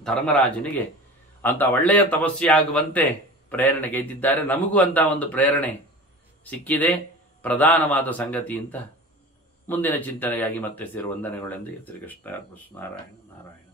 ಧರ್ಮರಾಜನಿಗೆ ಅಂತ ಒಳ್ಳೆಯ ತಪಸ್ಸಿಯಾಗುವಂತೆ ಪ್ರೇರಣೆ ಗೈದಿದ್ದಾರೆ. ನಮಗೂ ಅಂತ ಒಂದು ಪ್ರೇರಣೆ ಸಿಕ್ಕಿದೆ, ಪ್ರಧಾನವಾದ ಸಂಗತಿ ಅಂತ ಮುಂದಿನ ಚಿಂತನೆಗಾಗಿ ಮತ್ತೆ ಸೇರುವ ವಂದನೆಗಳೆಂದು ಶ್ರೀಕೃಷ್ಣ ನಾರಾಯಣ ನಾರಾಯಣ.